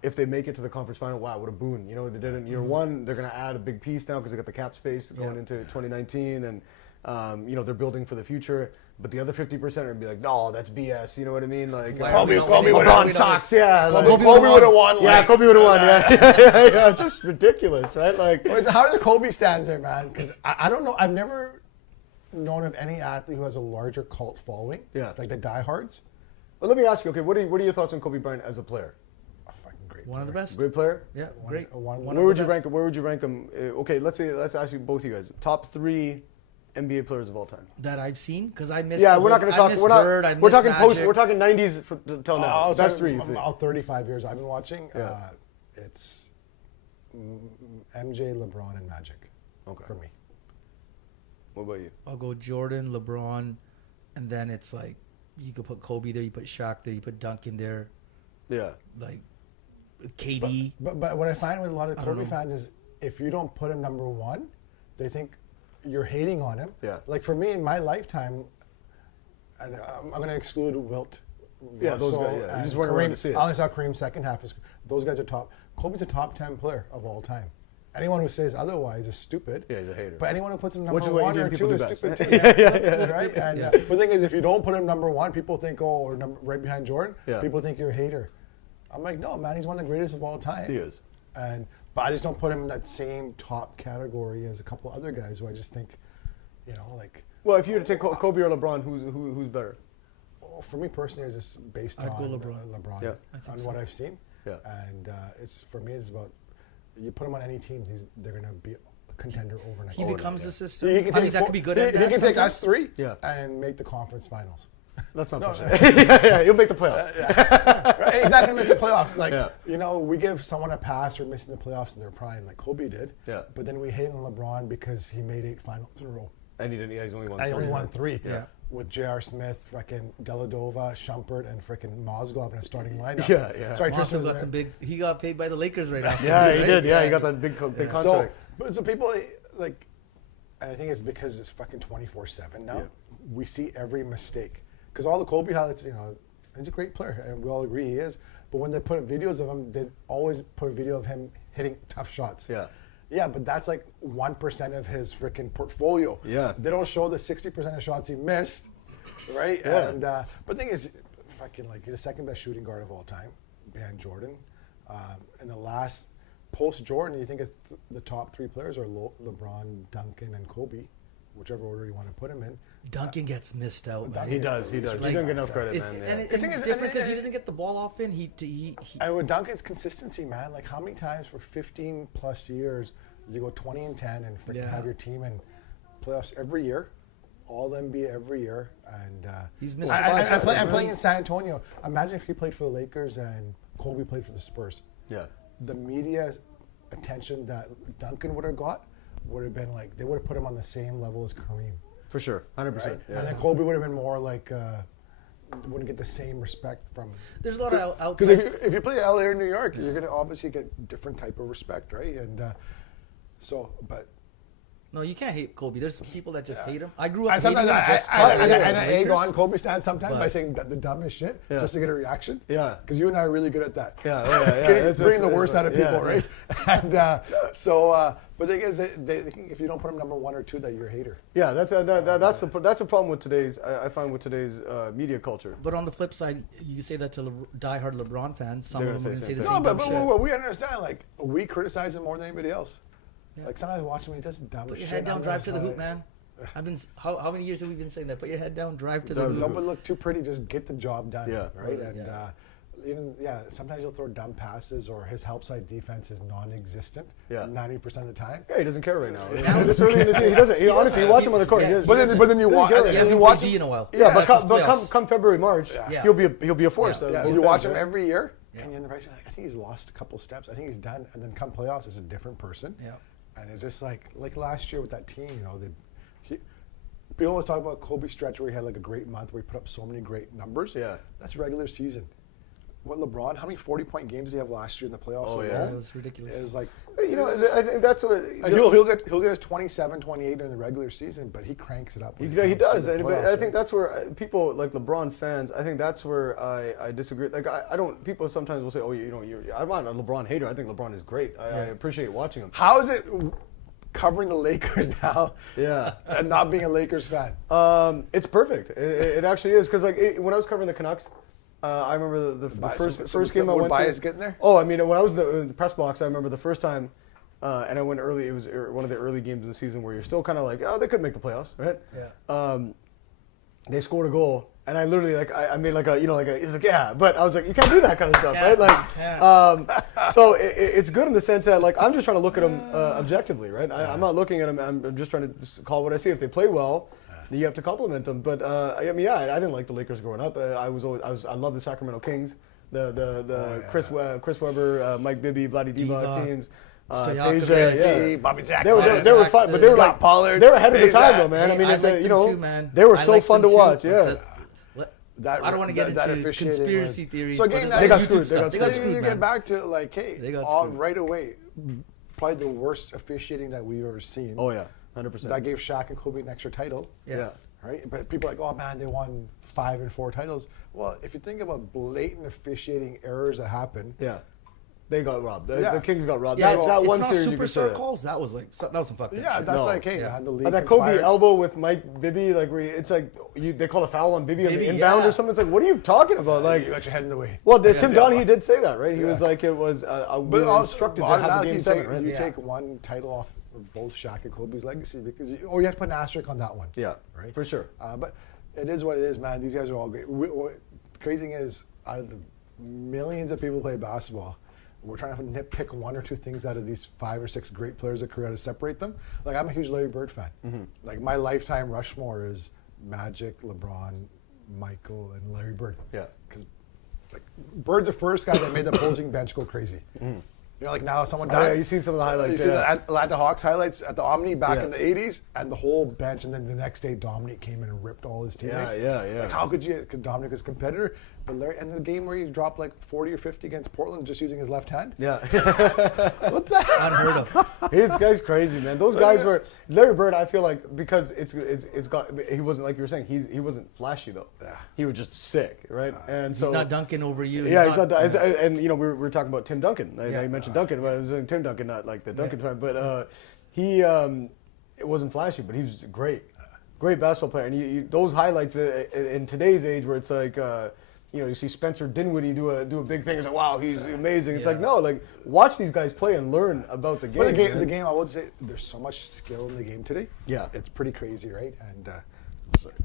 if they make it to the conference final, wow, what a boon. They did it in year one. They're going to add a big piece now because they got the cap space going into 2019. And, they're building for the future. But the other 50% are going to be like, no, that's BS. You know what I mean? Like, Kobe LeBron sucks. Yeah. Kobe would have won. Yeah, Kobe would have won. Yeah. Just ridiculous, right? Like, how are the Kobe stands there, man? Because I don't know. I've never known of any athlete who has a larger cult following. Yeah. Like the diehards. Well, let me ask you, okay, what are your thoughts on Kobe Bryant as a player? One of the best. Great player? Yeah, great. Where would you rank him? Okay, let's ask you both of you guys. Top 3 NBA players of all time. That I've seen? Because I missed we're not going to talk. We're talking Magic. We're talking 90s till now. Best 3. All 35 years I've been watching. Yeah. It's MJ, LeBron, and Magic. Okay. For me. What about you? I'll go Jordan, LeBron, and then it's like you could put Kobe there, you put Shaq there, you put Duncan there. Yeah. Like KD. But what I find with a lot of Kobe fans is if you don't put him number 1, they think you're hating on him. Yeah. Like for me in my lifetime, and I'm going to exclude Wilt. Yeah, those guys. Yeah. You just weren't around to see it. I only saw Kareem's second half. Those guys are top. Kobe's a top 10 player of all time. Anyone who says otherwise is stupid. Yeah, he's a hater. But anyone who puts him number Which is what 1 you do or to people 2 is do stupid best. too. Right? And the thing is, if you don't put him number 1, people think, or right behind Jordan, people think you're a hater. I'm like, no, man, he's one of the greatest of all time. He is. But I just don't put him in that same top category as a couple other guys who I just think, like. Well, if you were to take Kobe or LeBron, who's better? Well, for me personally, it's just based on LeBron on what I've seen. Yeah. And for me, it's about you put him on any team, they're going to be a contender overnight. He becomes the system. He can take that could be good. He can take us 3 and make the conference finals. That's not pushing. You'll make the playoffs. He's not going to miss the playoffs. Like, we give someone a pass for missing the playoffs in their prime, like Kobe did. Yeah. But then we hate on LeBron because he made 8 finals in a row. And he didn't. Yeah, he's only won. And he only won 3. Yeah. With J.R. Smith, freaking Deladova, Shumpert, and freaking Mozgov in a starting lineup. Yeah. Sorry, Tristan got some big. He got paid by the Lakers right now. Yeah, he did. Yeah, he got that big contract. So people like, I think it's because it's fucking 24/7 now. Yeah. We see every mistake because all the Kobe highlights, he's a great player, and we all agree he is. But when they put videos of him, they always put a video of him hitting tough shots. Yeah. Yeah, but that's like 1% of his freaking portfolio. Yeah. They don't show the 60% of shots he missed, right? Yeah. And but the thing is, fucking he's the second best shooting guard of all time, behind Jordan. In the last post Jordan, you think the top 3 players are LeBron, Duncan, and Kobe. whichever order you want to put him in. Duncan gets missed out, man. Duncan He does. He doesn't get enough credit, man. And Yeah. it's thing is- different because he doesn't get the ball often. And with Duncan's consistency, man, like how many times for 15 plus years you go 20-10 and freaking have your team in playoffs every year, all NBA every year, and He's missed I'm playing in San Antonio. Imagine if he played for the Lakers and Kobe played for the Spurs. Yeah. The media attention that Duncan would have got would have been like they would have put him on the same level as Kareem. For sure, 100%. Right? Yeah. And then Kobe would have been more like wouldn't get the same respect from. There's a lot of Because outside. if you play LA or New York, you're going to obviously get different type of respect, right? And but No, you can't hate Kobe. There's people that just hate him. I grew up I sometimes hating him just I egg on Kobe stand sometimes by But- saying the dumbest shit Yeah. just to get a reaction. Yeah. Because you and I are really good at that. Yeah. Bringing the worst out of people, yeah. right? And but the thing is, they think if you don't put them number 1 or 2, that you're a hater. Yeah, that's a problem with today's. I find with today's media culture. But on the flip side, you say that to diehard LeBron fans. Some They're of them are gonna going to say say the same same No, dumb shit. but we understand. Like we criticize him more than anybody else. Yeah. Like sometimes watching me, he does dumb Put shit. your head down, I'm drive just to the hoop, like, man. How many years have we been saying that? Put your head down, drive to the Drive to hoop. the Don't look too pretty. Just get the job done. Yeah. Right. And Yeah. even sometimes you'll throw dumb passes, or his help side defense is non-existent. Yeah. 90% of the time. Yeah, he doesn't care right now. This early in the season, he doesn't. Honestly, you watch him on the court. Yeah, he doesn't- But then you watch. care. He He hasn't watch played G in a while. Yeah, That's his but playoffs. come February, March, Yeah. he'll be a force. Yeah. You Both watch ends, him right? every year, Yeah. and you're in the right. I think he's lost a couple steps. I think he's done. And then come playoffs, it's a different person. Yeah. And it's just like last year with that team, people always talk about Kobe's stretch where he had like a great month where he put up so many great numbers. Yeah. That's regular season. What LeBron? How many 40-point games did he have last year in the playoffs? Oh, alone? yeah. It was ridiculous. It was like I think that's what he'll get his 27, 28 during the regular season, but he cranks it up. When He it comes does. to the And playoffs, I right? think that's where people like LeBron fans. I think that's where I disagree. Like I don't. People sometimes will say, "Oh, I'm not a LeBron hater. I think LeBron is great. I appreciate watching him." How is it covering the Lakers now? Yeah. And not being a Lakers fan. It's perfect. It actually is because when I was covering the Canucks, I remember the first game I went bias to. getting there? Oh, I mean, when I was in the press box, I remember the first time, and I went early. It was one of the early games of the season where you're still kind of like, oh, they could make the playoffs, right? Yeah. They scored a goal, and I literally I made he's like, yeah, but I was like, you can't do that kind of stuff, right? Like, so it's good in the sense that like I'm just trying to look at them objectively, right? I'm not looking at them. I'm just trying to call what I see. If they play well, you have to compliment them. But I didn't like the Lakers growing up. I love the Sacramento Kings, the Chris Webber, Mike Bibby, Vlade Divac teams. Stojakovic, Deja, Bobby Jackson. They were fun, but they were Scott like Pollard, they were ahead of the time Deja. though, man. I mean, I if liked they, them too, man. they were I so liked fun them to too, watch. but Yeah. I don't want to get that into officiating conspiracy was- theories. So but again, it's that- the They got YouTube screwed. stuff. They got You screwed, get man. back to like, They hey, got all screwed. right away, probably the worst officiating that we've ever seen. Oh yeah, 100%. That gave Shaq and Kobe an extra title. Yeah. Right? But people are like, oh man, they won 5 and 4 titles. Well, if you think about blatant officiating errors that happen, Yeah. They got robbed. The Yeah. Kings got robbed. Yeah, That's it's that one not series you could say. superstar calls. That was some fucked up yeah, shit. that's No. like, hey, Yeah. man, the league That Kobe conspired. elbow with Mike Bibby, like it's like they call a foul on Bibby on the Bibby, inbound yeah. or something. It's like, what are you talking about? You Like, got your head in the way. well, Yeah, Tim the elbow. Donaghy did say that, right? He was Yeah. like, it was. We But were also, instructed to have the automatically game you 7, take, right? you Yeah. take one title off of both Shaq and Kobe's legacy because you have to put an asterisk on that one. Yeah, Right? for sure. But it is what it is, man. These guys are all great. The crazy thing is, out of the millions of people who play basketball, we're trying to nitpick 1 or 2 things out of these 5 or 6 great players that career to separate them. Like, I'm a huge Larry Bird fan. Like, my lifetime Rushmore is Magic, LeBron, Michael, and Larry Bird. Yeah. Because like, Bird's the first guy that made the opposing bench go crazy. You know, like now someone Oh, yeah, died. you've seen some of the highlights, You see yeah. the Atlanta Hawks highlights at the Omni back Yeah. in the 80s, and the whole bench, and then the next day Dominic came in and ripped all his teammates. Yeah. Like, how could you? Because Dominic was a competitor, but Larry, and the game where he dropped like 40 or 50 against Portland just using his left hand. Yeah. What the hell? Unheard of. This guy's crazy, man. Those guys were Larry Bird. I feel like because it's got he wasn't like you were saying he wasn't flashy though. Yeah. He was just sick, right? And so He's not dunking over you. Yeah, he's not. And you know, we were talking about Tim Duncan. Yeah. You mentioned Duncan, but it was Tim Duncan, not like the Duncan fan. But he it wasn't flashy, but he was great basketball player. And those highlights in today's age, where it's like you see Spencer Dinwiddie do a big thing. It's like, wow, he's amazing. It's like, no, like watch these guys play and learn about the game. But the game, I would say, there's so much skill in the game today. Yeah, it's pretty crazy, right? And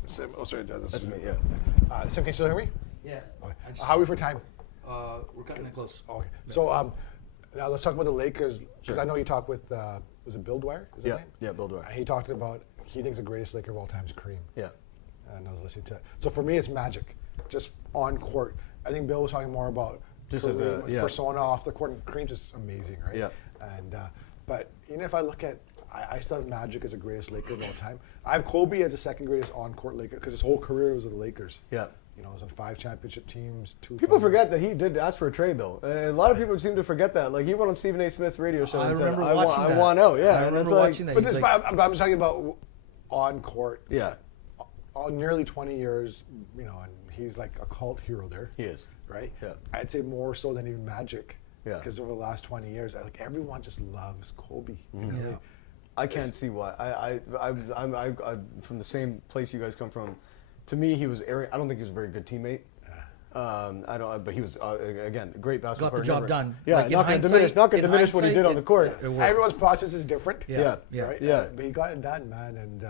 sorry, that's me. Yeah. Sim, can you still hear me? Yeah. Okay. How are we for time? We're cutting it close. Okay. So now let's talk about the Lakers, because I know you talked with was it Bill Dwyer? Is that his name? Yeah, Bill Dwyer. He talked about he thinks the greatest Laker of all time is Kareem. Yeah. And I was listening to that. So for me, it's Magic, just on court. I think Bill was talking more about just Kareem, persona off the court, and Kareem's just amazing, right? Yeah. And but even if I look at, I still have Magic as the greatest Laker of all time. I have Kobe as the second greatest on-court Laker because his whole career was with the Lakers. Yeah. You know, he was on 5 championship teams, 2. People forget that he did ask for a trade, though. A lot of people seem to forget that. Like, he went on Stephen A. Smith's radio show and said, I want out. Yeah, I remember watching that. But I'm just talking about on court. Yeah. On nearly 20 years, you know, and he's like a cult hero there. He is. Right? Yeah. I'd say more so than even Magic. Yeah. Because over the last 20 years, like everyone just loves Kobe. You know? Yeah. I can't see why. I'm from the same place you guys come from. To me, he was I don't think he was a very good teammate. I don't. But he was again a great basketball player. Got the job done. Yeah, like not going to diminish what he did on the court. Everyone's process is different. Yeah. Right? Yeah. But he got it done, man, and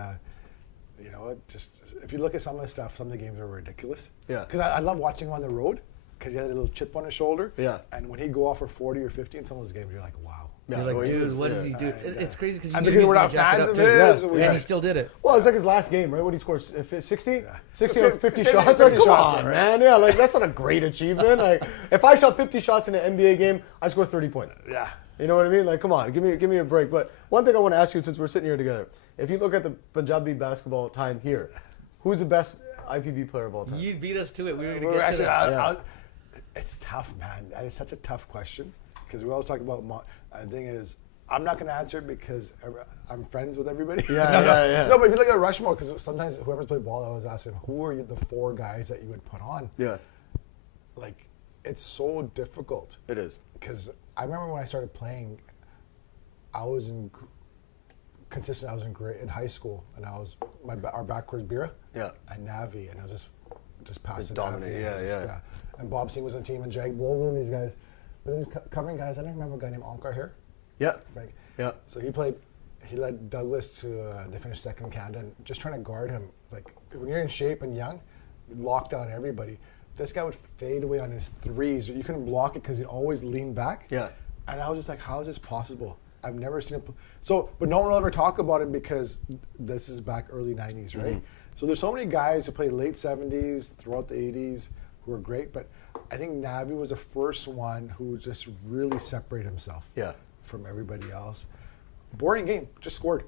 you know, it just if you look at some of the stuff, some of the games are ridiculous. Yeah. Because I love watching him on the road because he had a little chip on his shoulder. Yeah. And when he'd go off for 40 or 50 in some of those games, you're like, wow. You're like, dude, what does he do? It's crazy because you knew we're not fans of his. and he still did it. Well, it's like his last game, right? What he scored, 60? Yeah. 60 or 50 50 shots? 50 Come shots, on, right? man. Yeah, like that's not a great achievement. Like, if I shot 50 shots in an NBA game, I score 30 points. Yeah. You know what I mean? Like, come on, give me a break. But one thing I want to ask you, since we're sitting here together, if you look at the Punjabi basketball time here, who's the best IPB player of all time? You beat us to it. We were going to We're get actually, to that. it's tough, man. That is such a tough question because we always talk about. The thing is, I'm not going to answer it because I'm friends with everybody. Yeah. No, but if you look at Rushmore, because sometimes whoever's played ball, I always ask him, who are the 4 guys that you would put on? Yeah. Like, it's so difficult. It is. Because I remember when I started playing, I was consistent. I was in high school, and our backcourt was Bira and Navi, and I was just passing dominate. Navi. And Bob Singh was on the team, and Jag Baldwin, these guys. But then covering guys, I don't remember a guy named Onkar here. Yeah. Right. Yeah. So he led Douglas to they finished second in Canada, and just trying to guard him. Like when you're in shape and young, you lock down everybody. This guy would fade away on his threes. You couldn't block it because he'd always lean back. Yeah. And I was just like, how is this possible? I've never seen him. So, but no one will ever talk about him because this is back early 90s, right? Mm-hmm. So there's so many guys who played late 70s, throughout the 80s, who were great. But I think Navi was the first one who just really separated himself from everybody else. Boring game, just scored.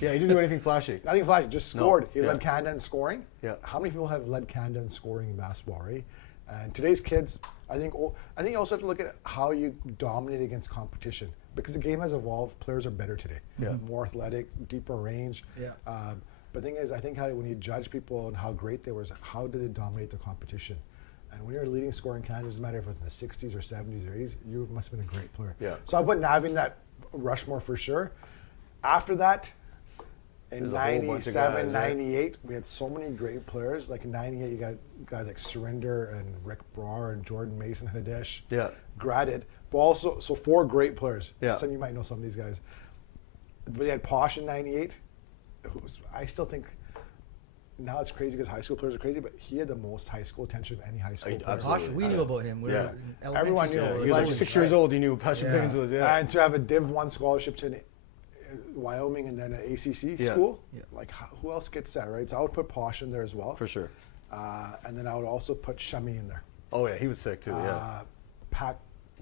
Yeah, he didn't do anything flashy. Nothing flashy, just scored. No. He led Canada in scoring. Yeah. How many people have led Canada in scoring in basketball, right? And today's kids, I think you also have to look at how you dominate against competition because the game has evolved. Players are better today. Yeah. More athletic, deeper range. Yeah. But the thing is, I think when you judge people and how great they were, how did they dominate the competition? And when you're a leading scorer in Canada, it doesn't matter if it's in the 60s or 70s or 80s, you must have been a great player. Yeah. So I put Navi in that Rushmore for sure. After that, in 97, 98, we had so many great players. Like in 98, you got guys like Surinder and Rick Brar and Jordan Mason, Hadesh, Gradid. But also, so 4 great players. Yeah. Some of you might know some of these guys. But you had Posh in 98. I still think, now it's crazy because high school players are crazy, but he had the most high school attention of any high school player. Posh, we knew about him. We were in Everyone knew. He was like 6 years old. He knew who Pasha Baines was. Yeah. And to have a Div 1 scholarship to Wyoming and then an ACC school, like who else gets that, right? So I would put Posh in there as well. For sure. And then I would also put Shami in there. Oh, yeah, he was sick too,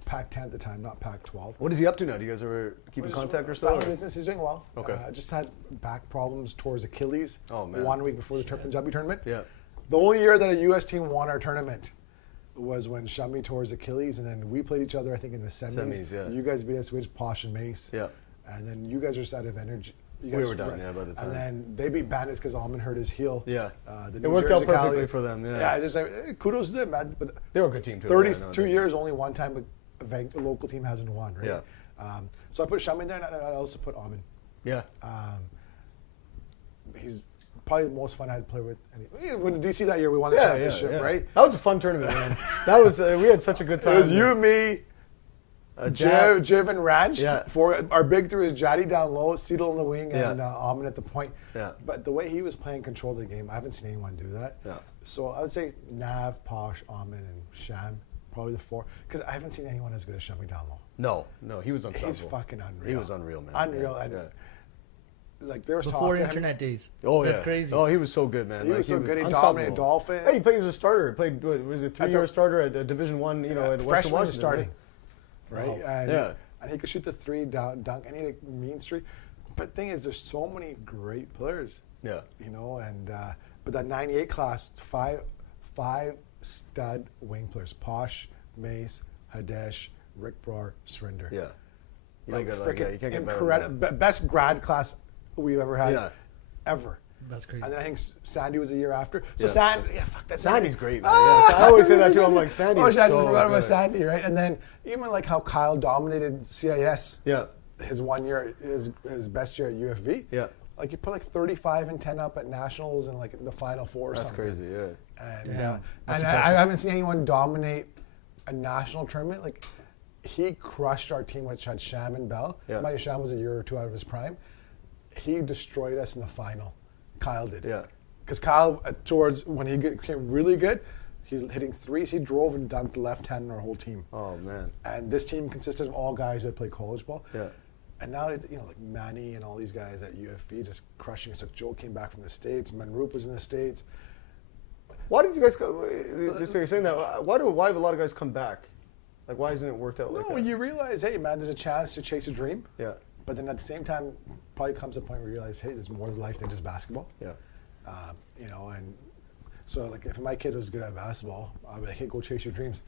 Pac-10 at the time, not Pac-12. What is he up to now? Do you guys ever keep in contact or so? Business, he's doing well. Okay. Just had back problems towards Achilles 1 week before the Punjabi tournament. Yeah. The only year that a U.S. team won our tournament was when Shami tore his Achilles, and then we played each other, I think, in the semis. You guys beat us with Posh and Mace. Yeah. And then you guys were just out of energy. We were done, by the time. And then they beat Bandits because Almond hurt his heel. Yeah. It worked out perfectly for them, Yeah, just kudos to them, man. But they were a good team, too. 32 years, only one time a local team hasn't won, right? Yeah. So I put Shami in there, and I also put Almond. Yeah. He's probably the most fun I had to play with. When DC that year, we won the championship, right? That was a fun tournament, man. That was we had such a good time. It was you, me, Jiv, and Ranch. Yeah. Our big three was Jaddy down low, Seedle in the wing, Yeah. and Amin at the point. Yeah. But the way he was playing control of the game, I haven't seen anyone do that. Yeah. So I would say Nav, Posh, Amin, and Sham, probably the four. Because I haven't seen anyone as good as Shami down low. No, he was unstoppable. He's fucking unreal. He was unreal, man. Unreal. Yeah. And Yeah. like there was Before talk to him. internet days. Oh, That's yeah. crazy. Oh, he was so good, man. He was so good. He unstoppable. dominated Dolphin. Hey, he was a starter. He played, what, was it That's 3-year a- starter at Division One, at Western freshman Washington. starting, right? Wow. And, Yeah. and he could shoot the three, dunk, and he had a mean streak. But the thing is, there's so many great players. Yeah. And but that '98 class, five stud wing players: Posh, Mace, Hadesh, Rick Brar, Surinder. Yeah. You Like, can't freaking get better than incredible. that. Best grad class we've ever had, Yeah. ever. That's crazy. And then I think Sandy was a year after. So Yeah. fuck that. Sandy's great, man. Yeah, I always say that too. I'm like, Sandy is Sandy, so forgot about good. Sandy, right? And then even like how Kyle dominated CIS. Yeah. His 1 year, his best year at UFV. Yeah. Like he put like 35 and 10 up at nationals and like the Final Four or That's something. crazy, yeah. And, Damn. and I haven't seen anyone dominate a national tournament. Like he crushed our team, which had Sham and Bell. Yeah. Mind you, Sham was a year or two out of his prime. He destroyed us in the final. Kyle did. Yeah. Because Kyle, towards when he became really good, he's hitting threes. He drove and dunked left hand in our whole team. Oh, man. And this team consisted of all guys who had played college ball. Yeah. And now, like Manny and all these guys at UFV just crushing us. Like Joel came back from the States. Manroop was in the States. Why did you guys go? Just so you're saying that, why have a lot of guys come back? Like, why hasn't it worked out like No, that? you realize, hey, man, there's a chance to chase a dream. Yeah. But then at the same time, probably comes a point where you realize, hey, there's more to life than just basketball. Yeah. And so like if my kid was good at basketball, I'd be like, hey, go chase your dreams.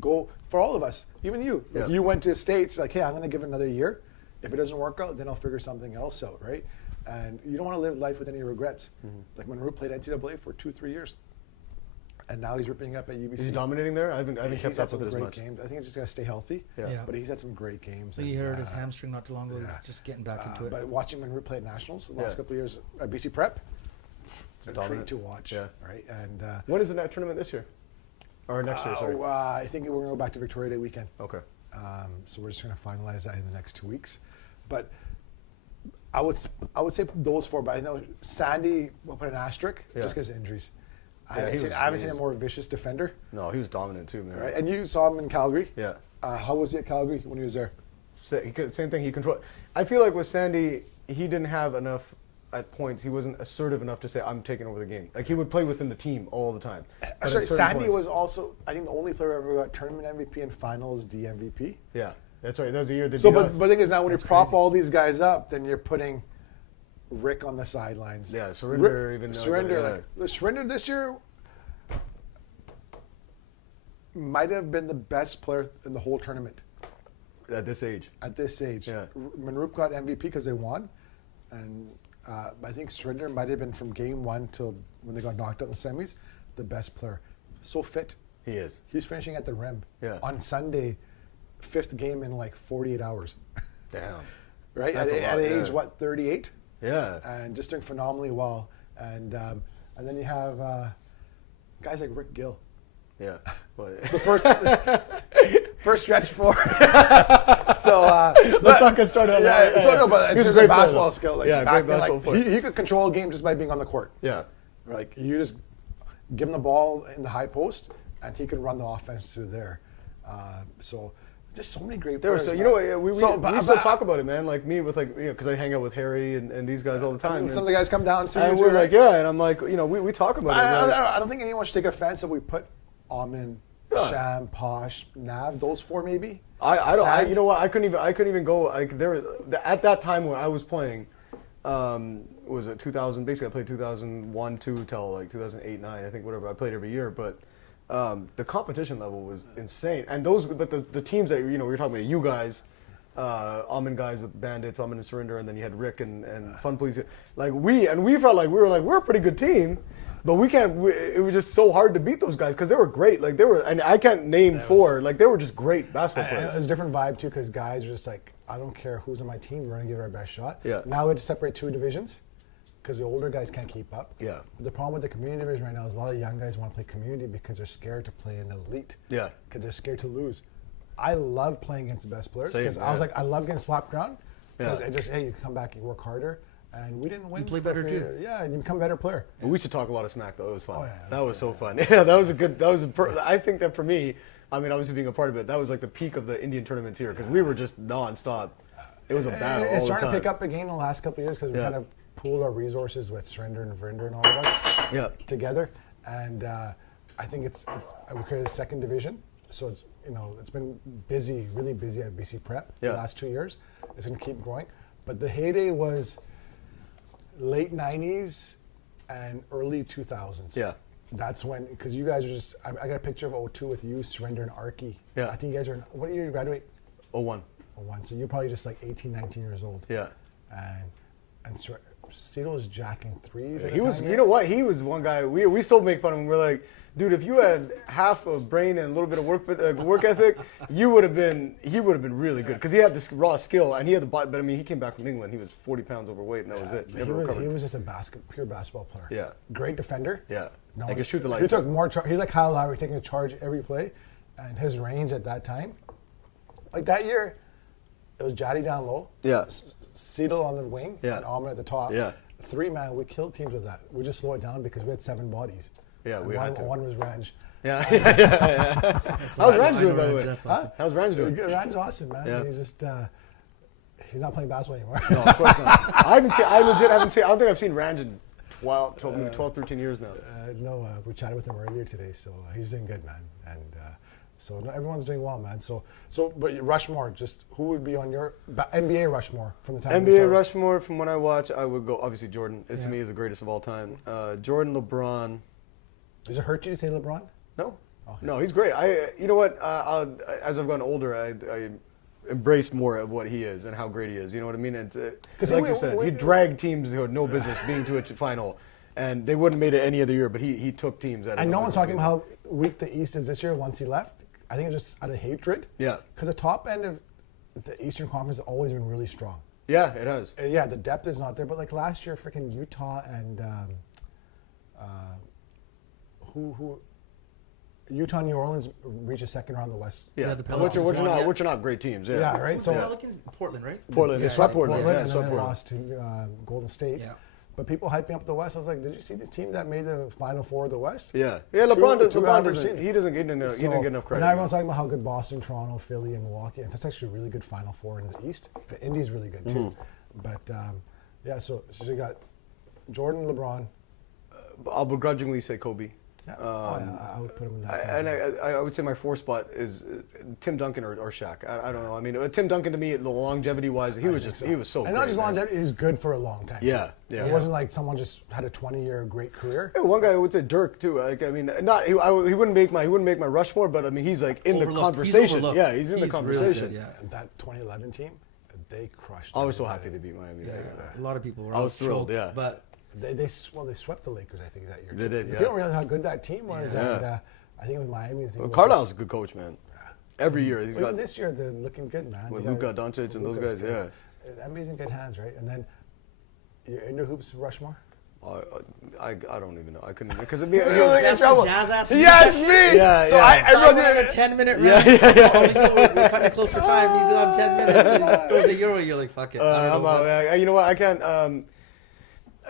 Go, for all of us, even you. Like Yeah. you went to the States, like, hey, I'm going to give it another year. If it doesn't work out, then I'll figure something else out, right? And you don't want to live life with any regrets. Like when Root played NCAA for 2-3 years. And now he's ripping up at UBC. Is he dominating there? I haven't He's kept had up some with it as great much. games. I think he's just going to stay healthy. Yeah. Yeah. But he's had some great games. So you heard his hamstring not too long ago. yeah. He's just getting back into it. But watching when Root play at Nationals the last Yeah. couple of years at BC Prep, it's a treat Dominant. to watch. Yeah. Right? And When is the net tournament this year? Or next year, sorry. I think we're going to go back to Victoria Day weekend. Okay. So we're just going to finalize that in the next 2 weeks. But I would say those four. But I know Sandy will put an asterisk Yeah. just because of injuries. I Yeah, haven't seen a more vicious defender. No, he was dominant too, man. Right? And you saw him in Calgary. Yeah. How was he at Calgary when he was there? Same thing. He controlled. I feel like with Sandy, he didn't have enough at points. He wasn't assertive enough to say, "I'm taking over the game." Like he would play within the team all the time. But at Sorry, certain Sandy points- was also, I think, the only player who ever got tournament MVP and finals D MVP. Yeah, that's right. That was the year they So, beat but us. the thing is now when That's you prop crazy. all these guys up, then you're putting Rick on the sidelines. Yeah, Surinder even though- Surinder, yeah. like the Surinder this year might have been the best player in the whole tournament at this age. at this age. Yeah. Manroop got MVP because they won, and I think Surinder might have been from game one till when they got knocked out in the semis, the best player. So fit. He is. He's finishing at the rim. Yeah. On Sunday, 5th game in like 48 hours. Damn. Right? That's a At lot, age, yeah. what, 38? Yeah. And just doing phenomenally well. And then you have guys like Rick Gill. Yeah. But The first stretch four. So let's not get started on that. Yeah, so no, but He was in a terms great of player, basketball though. skill, like Yeah, back great then, basketball like, player. he could control a game just by being on the court. yeah. Like you just give him the ball in the high post, and he could run the offense through there. So just so many great There were players. so you man. know what, we So, still talk about it, man. Like me with because I hang out with Harry and these guys all the time. And some of the guys come down and see you and too, we're right? like, yeah, and I'm like, we talk about it. Like, I don't think anyone should take offense if we put Amin, Yeah. Sham, Posh, Nav, those four maybe. I don't. Sad. You know what? I couldn't even go. Like at that time when I was playing, was it 2000? Basically, I played 2001, 2 till like 2008, 9. I think whatever. I played every year, but the competition level was insane. And the teams that we were talking about, you guys, Amin guys with Bandits, Amin and Surrender, and then you had Rick and Fun Police. Like we felt like we're a pretty good team. But we can't. It was just so hard to beat those guys because they were great. Like they were, and I can't name four. Like they were just great basketball And players. it's a different vibe too, because guys are just like, I don't care who's on my team, we're gonna give it our best shot. Yeah. Now we have to separate two divisions, because the older guys can't keep up. Yeah. But the problem with the community division right now is a lot of young guys want to play community because they're scared to play in the elite. Yeah. Because they're scared to lose. I love playing against the best players Same, because I was like, I love getting slapped around. Because Yeah. it just, hey, you come back, you work harder. And we didn't win. You play for better free. too. Yeah, and you become a better player. But we should talk a lot of smack though. It was fun. Oh, yeah, that was so fun. Yeah, that was a good. I think that for me, I mean, obviously being a part of it, that was like the peak of the Indian tournaments here because we were just nonstop. It was a battle. It's all the starting time. to pick up again in the last couple of years because we kind of pooled our resources with Surinder and Vrinder and all of us together. And I think we created a second division. So it's been busy, really busy at BC Prep the last 2 years. It's going to keep growing. But the heyday was late 90s and early 2000s. Yeah. That's when, because you guys are just, I got a picture of 02 with you, Surinder and Arky. Yeah. I think you guys are, what year did you graduate? 01. 01. So you're probably just like 18, 19 years old. Yeah. And Cedar was jacking threes. At He the was, time, you know what? He was one guy. We still make fun of him. We're like, dude, if you had half a brain and a little bit of work ethic, he would have been really good because he had this raw skill and he had the body. But I mean, he came back from England. He was 40 pounds overweight and that was it. Never recovered. He was just a pure basketball player. Yeah. Great defender. Yeah. No, I could shoot the he lights. took more charge. He's like Kyle Lowry, taking a charge every play, and his range at that time, like that year, it was Jaddy down low. Yeah. Cedar on the wing. Yeah. And Ahmed at the top. Yeah. 3-man, we killed teams with that. We just slow it down because we had 7 bodies. Yeah, And we had to. one was Ranj. Yeah. How's Ranj doing, by the way? That's awesome. How's Ranj doing? Ranj's awesome, man. Yeah. He's just he's not playing basketball anymore. No, of course not. I legit haven't seen. I don't think I've seen Ranj in 12, 13 years now. We chatted with him earlier today, so he's doing good, man. And so no, everyone's doing well, man. But Rushmore, just who would be on your NBA Rushmore from the time? you NBA started? Rushmore, from when I watch, I would go obviously Jordan. To me is the greatest of all time. Jordan, LeBron. Does it hurt you to say LeBron? No, Okay. no, he's great. You know what? As I've gotten older, I embraced more of what he is and how great he is. You know what I mean? It's like you said, he dragged teams who had no business being to a final, and they wouldn't have made it any other year. But he took teams. And no one's talking about how weak the East is this year once he left. I think it's just out of hatred. Yeah. Because the top end of the Eastern Conference has always been really strong. Yeah, it has. Yeah, the depth is not there. But like last year, freaking Utah and Utah and New Orleans reached a second round of the West. Yeah, the which Pelicans are not great teams. Yeah, Yeah, right. So Pelicans, Portland, right? Portland, they swept Portland. Yeah, and then swept they Portland. lost to Golden State. Yeah. But people hyping up the West. I was like, did you see this team that made the Final Four of the West? Yeah, LeBron average doesn't. teams. He doesn't get enough But credit. now everyone's talking about how good Boston, Toronto, Philly, and Milwaukee, and that's actually a really good Final Four in the East. The Indy's really good too. But yeah, so you got Jordan, LeBron. I'll begrudgingly say Kobe. Yeah. I would put him in that. And category. I would say my 4th spot is Tim Duncan or Shaq. I don't know. I mean, Tim Duncan to me, the longevity-wise, he was so. And great, not just man. longevity, he's good for a long time. Yeah, yeah. It wasn't like someone just had a 20-year great career. Yeah, one guy I would say Dirk too. Like, I mean, he wouldn't make my Rushmore, but I mean, he's like in the Overlooked. He's conversation. overlooked. Yeah, he's in the He's really conversation. good, yeah. And that 2011 team, they crushed. I was so everybody. happy they beat Miami. A lot of people were. I was thrilled, choked, yeah. But They swept the Lakers, I think, that year. They too. did, yeah. People don't realize how good that team was. Yeah. And I think with Miami, the thing was Carlisle's just- a good coach, man. Every year he's Even got this year, they're looking good, man. with They got- Luka Doncic and those Luka's guys. good. NBA's in good hands, right? And then your IndoHoops Rushmore. I don't even know. I couldn't because You're gonna get in That's trouble. what Jazz asked me. Yes, me. Yeah, So yeah. everyone's Everyone gonna a 10-minute round. We're cutting it close for time. He's on 10 minutes. And it goes a Euro. You're like, fuck it. I don't I'm know out. what- You know what? I can't.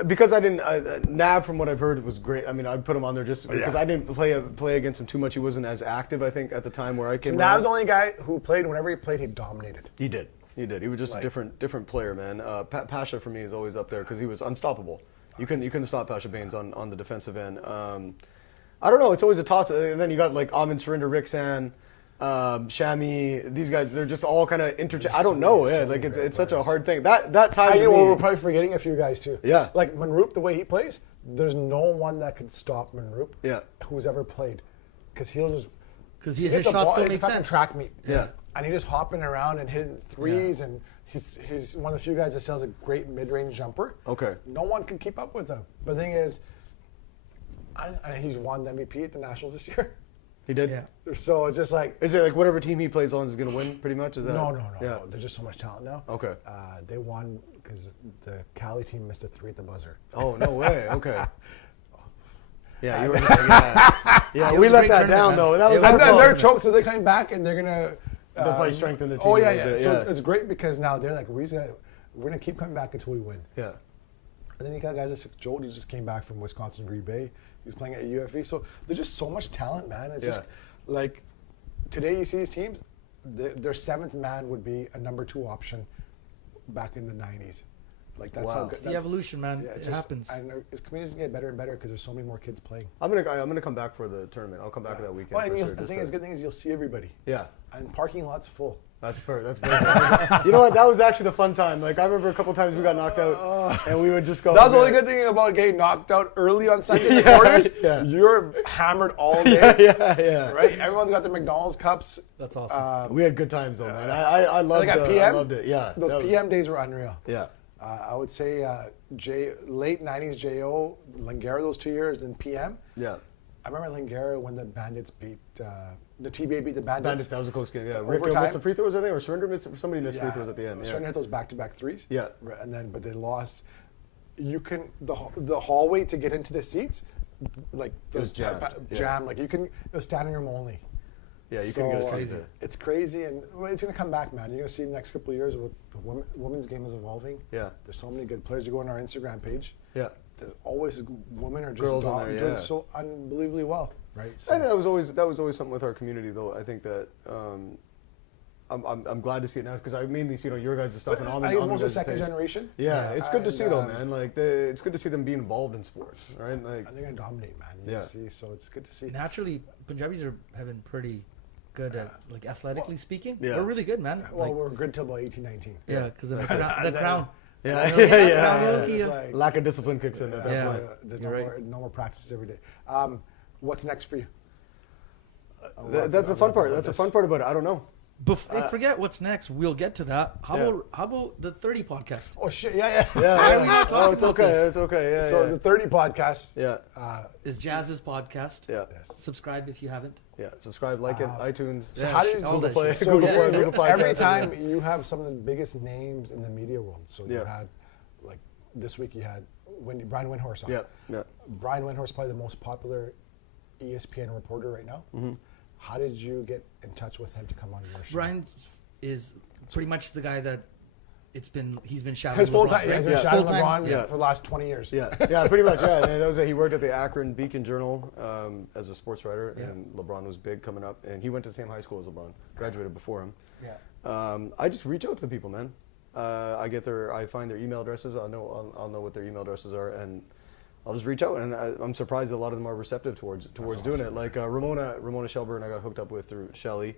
Because I didn't. Nav, from what I've heard, was great. I mean, I'd put him on there just because I didn't play against him too much. He wasn't as active, I think, at the time where I came. Nav's the around. only guy who played. Whenever he played, he dominated. He did. He was just a different player, man. Pasha for me is always up there because he was unstoppable. You couldn't stop Pasha Baines on the defensive end. I don't know. It's always a toss. And then you got like Ahmed Surinder, Rixan, Shami. These guys, they're just all kind of interchange. I don't know. Yeah, like it's such a hard thing. That time. to me, We're probably forgetting a few guys too. Yeah. Like Manroop, the way he plays, there's no one that could stop Manroop. Yeah. Who's ever played, because he'll just. Because He his hits a shots ball, don't it's a make fucking sense. track meet. Yeah. And he just hopping around and hitting threes, and he's one of the few guys that sells a great mid-range jumper. Okay. No one can keep up with him. But the thing is, he's won the MVP at the Nationals this year. He did. Yeah. So it's just like Is it like whatever team he plays on is going to win? Pretty much. Is that? no. Yeah. There's just so much talent now. Okay. They won because the Cali team missed a 3 at the buzzer. Oh, no way. Okay. Yeah, you were just like, yeah, we let that down, though. That was And then they're choked, so they're coming back, and they're going to... They'll probably strengthen their team. Oh, yeah. So it's great because now they're like, we're going to keep coming back until we win. Yeah. And then you got guys like Jody just came back from Wisconsin Green Bay. He's playing at UFA. So there's just so much talent, man. It's just like today you see these teams, their 7th man would be a number 2 option back in the 90s. Like that's how good. It's the evolution, man. Yeah, it happens. And its communities get better and better because there's so many more kids playing. I'm gonna come back for the tournament. I'll come back for that weekend. Well, and the good thing is you'll see everybody. Yeah. And parking lot's full. That's perfect. You know what? That was actually the fun time. Like I remember a couple times we got knocked out, and we would just go. That was the only good thing about getting knocked out early on Sunday in the quarters. Yeah. You're hammered all day. Yeah. Right? Everyone's got their McDonald's cups. That's awesome. We had good times though, man. I loved it. PM, I loved it. Yeah. Those PM days were unreal. Yeah. I would say late 90s JO, Langara those 2 years, then PM. Yeah. I remember Langara when the Bandits beat, the TBA beat the Bandits. Bandits, that was a close game, yeah. Rick Overtime. missed some free throws, I think, or Surrender missed, somebody missed free throws at the end. Yeah. Surrender hit those back-to-back threes. Yeah. And then, but they lost. You can, the hallway to get into the seats, like, it was jammed. Like you can, it was standing room only. Yeah, you couldn't get It's crazy. It's crazy, and it's going to come back, man. You're going to see in the next couple of years with the women's game is evolving. Yeah. There's so many good players. You go on our Instagram page. Yeah. There's always women are just Girls on there, doing so unbelievably well, right? So. I think that was always something with our community, though. I think that I'm glad to see it now because I mainly see your guys' stuff and all. I think it's mostly second generation. Yeah, it's good to see though, man. Like it's good to see them be involved in sports, right? Like they're gonna dominate, man. You see, so it's good to see. Naturally, Punjabis have been pretty good at, like, athletically speaking. Yeah. We're really good, man. Well, we're good till about 18, 19. Yeah, because the crown. Yeah. Lack of discipline kicks in at that point. There's no more practices every day. What's next for you? That's the fun part. That's the fun part about it. I don't know. Forget what's next. We'll get to that. How about the 30 podcast? Oh shit! Yeah. Why are we not talking it's about okay. this? It's okay. Yeah. So the 30 podcast. Is Jazz's podcast. Yeah. Subscribe if you haven't. Yeah. Subscribe, like it, iTunes. So how did Google Play? So Google Play. Every time you have some of the biggest names in the media world. So you had, like this week you had Brian Windhorst on. Yeah. Brian Windhorst, probably the most popular ESPN reporter right now. Mm-hmm. How did you get in touch with him to come on your show? Brian is pretty much the guy that he's been shouting. His full time, right? he's been shouting LeBron for the last 20 years. Yeah, pretty much. Yeah, and that was he worked at the Akron Beacon Journal as a sports writer, and LeBron was big coming up, and he went to the same high school as LeBron, graduated before him. Yeah. I just reach out to people, man. I find their email addresses. I'll know what their email addresses are, and I'll just reach out, and I'm surprised a lot of them are receptive towards doing it. Like Ramona Shelburne, I got hooked up with through Shelley.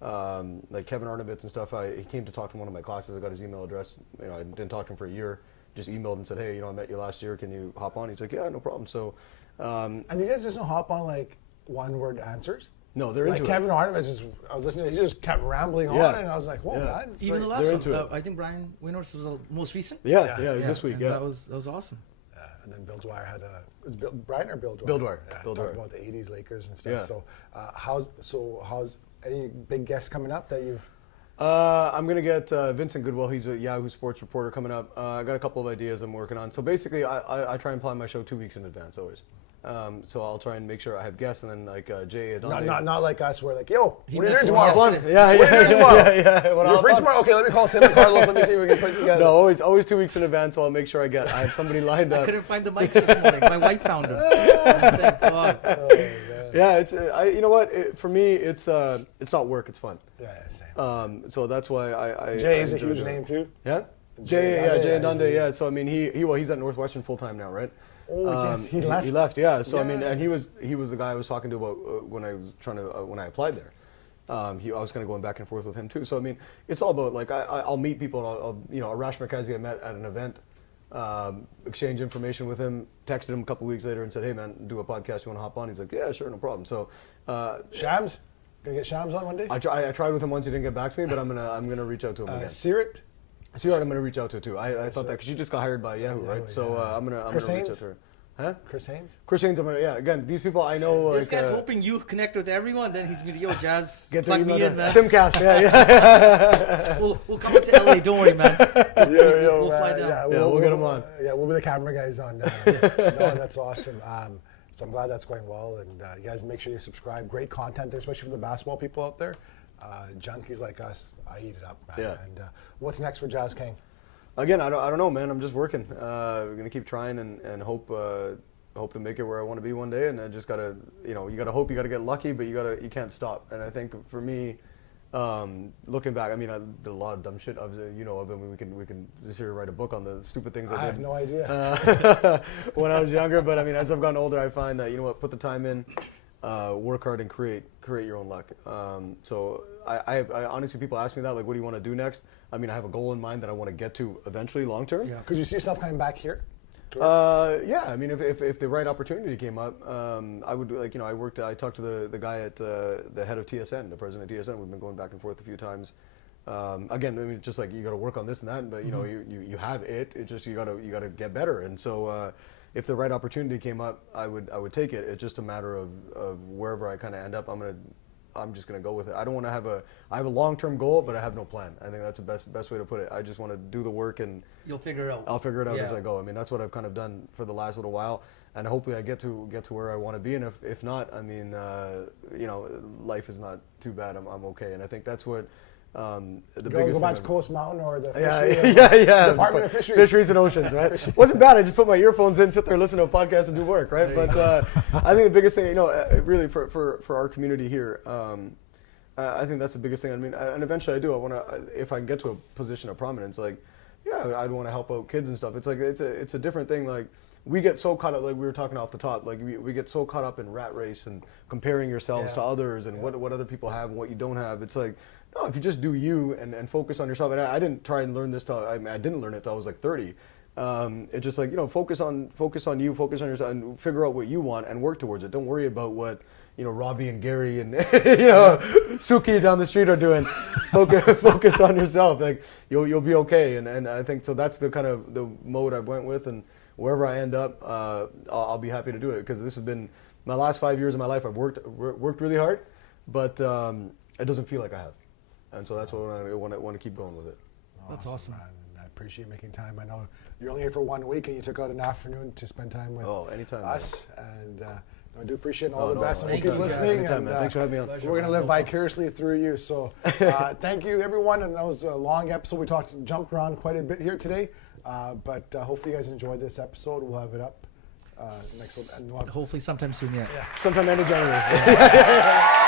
Like Kevin Arnovitz and stuff. He came to talk to one of my classes. I got his email address. I didn't talk to him for a year. Just emailed and said, hey, I met you last year. Can you hop on? He's like, yeah, no problem. So, and these guys just don't hop on like one-word answers. No, they're into Kevin Arnovitz. I was listening. He just kept rambling on, and I was like, whoa, man. Even the last one. I think Brian Windhorst was the most recent. Yeah, it was this week. Yeah, that was awesome. And then Bill Dwyer had Brian or Bill Dwyer? Bill Dwyer. Yeah, talked about the '80s Lakers and stuff. Yeah. So how's any big guests coming up that you've? I'm gonna get Vincent Goodwill. He's a Yahoo Sports reporter coming up. I got a couple of ideas I'm working on. So basically, I try and plan my show 2 weeks in advance always. So I'll try and make sure I have guests, and then like Jay Adonde. Not like us. We're like, yo, what are you doing tomorrow? tomorrow? Yeah. You're free tomorrow? Okay, let me call Sim and Carlos. Let me see if we can put it together. No, always 2 weeks in advance. So I'll make sure I have somebody lined up. I couldn't find the mics this morning. My wife found them. Thank God. Yeah, it's you know what? For me, it's not work. It's fun. Yeah, same. So that's why I Jay is a huge name too. Yeah. Jay Adonde. Yeah. So I mean, he's at Northwestern full time now, right? Oh, yes, he left. He left, yeah. So I mean, and he was the guy I was talking to about when I applied there. I was kind of going back and forth with him too. So I mean, it's all about like I'll meet people. And Arash Markazi I met at an event, exchange information with him. Texted him a couple weeks later and said, "Hey man, do a podcast. You want to hop on?" He's like, "Yeah, sure, no problem." So Shams, gonna get Shams on one day. I tried with him once. He didn't get back to me, but I'm gonna reach out to him again. Sirat. I'm gonna reach out to too. I thought that because she just got hired by Yahoo, right? So I'm gonna reach out to her. Huh? Chris Haynes? Chris Haynes, yeah, again, these people I know. This guy's hoping you connect with everyone, then he's gonna be, yo, Jas, get plug me in, man. SimCast, yeah. We'll come up to LA, don't worry, man. We'll fly down. Yeah, we'll get him on. Yeah, we'll be the camera guys on. No, that's awesome. So I'm glad that's going well, and you guys make sure you subscribe. Great content there, especially for the basketball people out there. Junkies like us, I eat it up, man. Yeah. And what's next for Jas Kang? Again, I don't know, man. I'm just working. We're gonna keep trying and hope to make it where I want to be one day. And I just gotta, you gotta hope, you gotta get lucky, but you can't stop. And I think for me, looking back, I mean, I did a lot of dumb shit. We can just here write a book on the stupid things I did. I have no idea. When I was younger, but I mean, as I've gotten older, I find that put the time in, work hard, and create your own luck. So I honestly, people ask me that, like, what do you want to do next? I mean, I have a goal in mind that I want to get to eventually, long term. Yeah. Could you see yourself coming back here? Yeah, I mean, if the right opportunity came up, I would, I talked to the guy at the head of TSN, the president of TSN. We've been going back and forth a few times. Again, I mean, just like you got to work on this and that, but you have it. It's just you got to get better. And so if the right opportunity came up, I would take it. It's just a matter of wherever I kind of end up. I'm just gonna go with it. I don't want to have I have a long-term goal, but I have no plan. I think that's the best way to put it. I just want to do the work, and you'll figure it out. I'll figure it out as I go. I mean, that's what I've kind of done for the last little while, and hopefully I get to where I want to be. And if not, I mean, life is not too bad. I'm okay, and I think that's what the biggest. Go back to Coast Mountain or the Department of Fisheries and Oceans, right? Wasn't bad. I just put my earphones in, sit there, listen to a podcast, and do work, right? But I think the biggest thing, really for our community here, I think that's the biggest thing. I mean, and eventually I want to, if I can get to a position of prominence, like, yeah, I'd want to help out kids and stuff. It's like it's a different thing. Like, we get so caught up, like we were talking off the top, like we get so caught up in rat race and comparing yourselves to others and what other people have and what you don't have. It's like, no, if you just do you and focus on yourself. And I didn't try and learn this till I didn't learn it till I was like 30. It's just like, focus on you, focus on yourself, and figure out what you want and work towards it. Don't worry about what Robbie and Gary and Suki down the street are doing. Focus on yourself. Like, you'll be okay. And I think so. That's the kind of the mode I went with, and wherever I end up, I'll be happy to do it, because this has been my last 5 years of my life. I've worked really hard, but it doesn't feel like I have. And so that's what I want to keep going with it. That's awesome. Man. I appreciate you making time. I know you're only here for 1 week, and you took out an afternoon to spend time with anytime, us. And I do appreciate all the best. And we'll Thank keep you, listening. Anytime, and, man. Thanks for having me on. Pleasure, we're going to live vicariously through you. So thank you, everyone. And that was a long episode. We jumped around quite a bit here today. But hopefully you guys enjoyed this episode. We'll have it up next. And Hopefully sometime soon, yeah. Sometime end of January.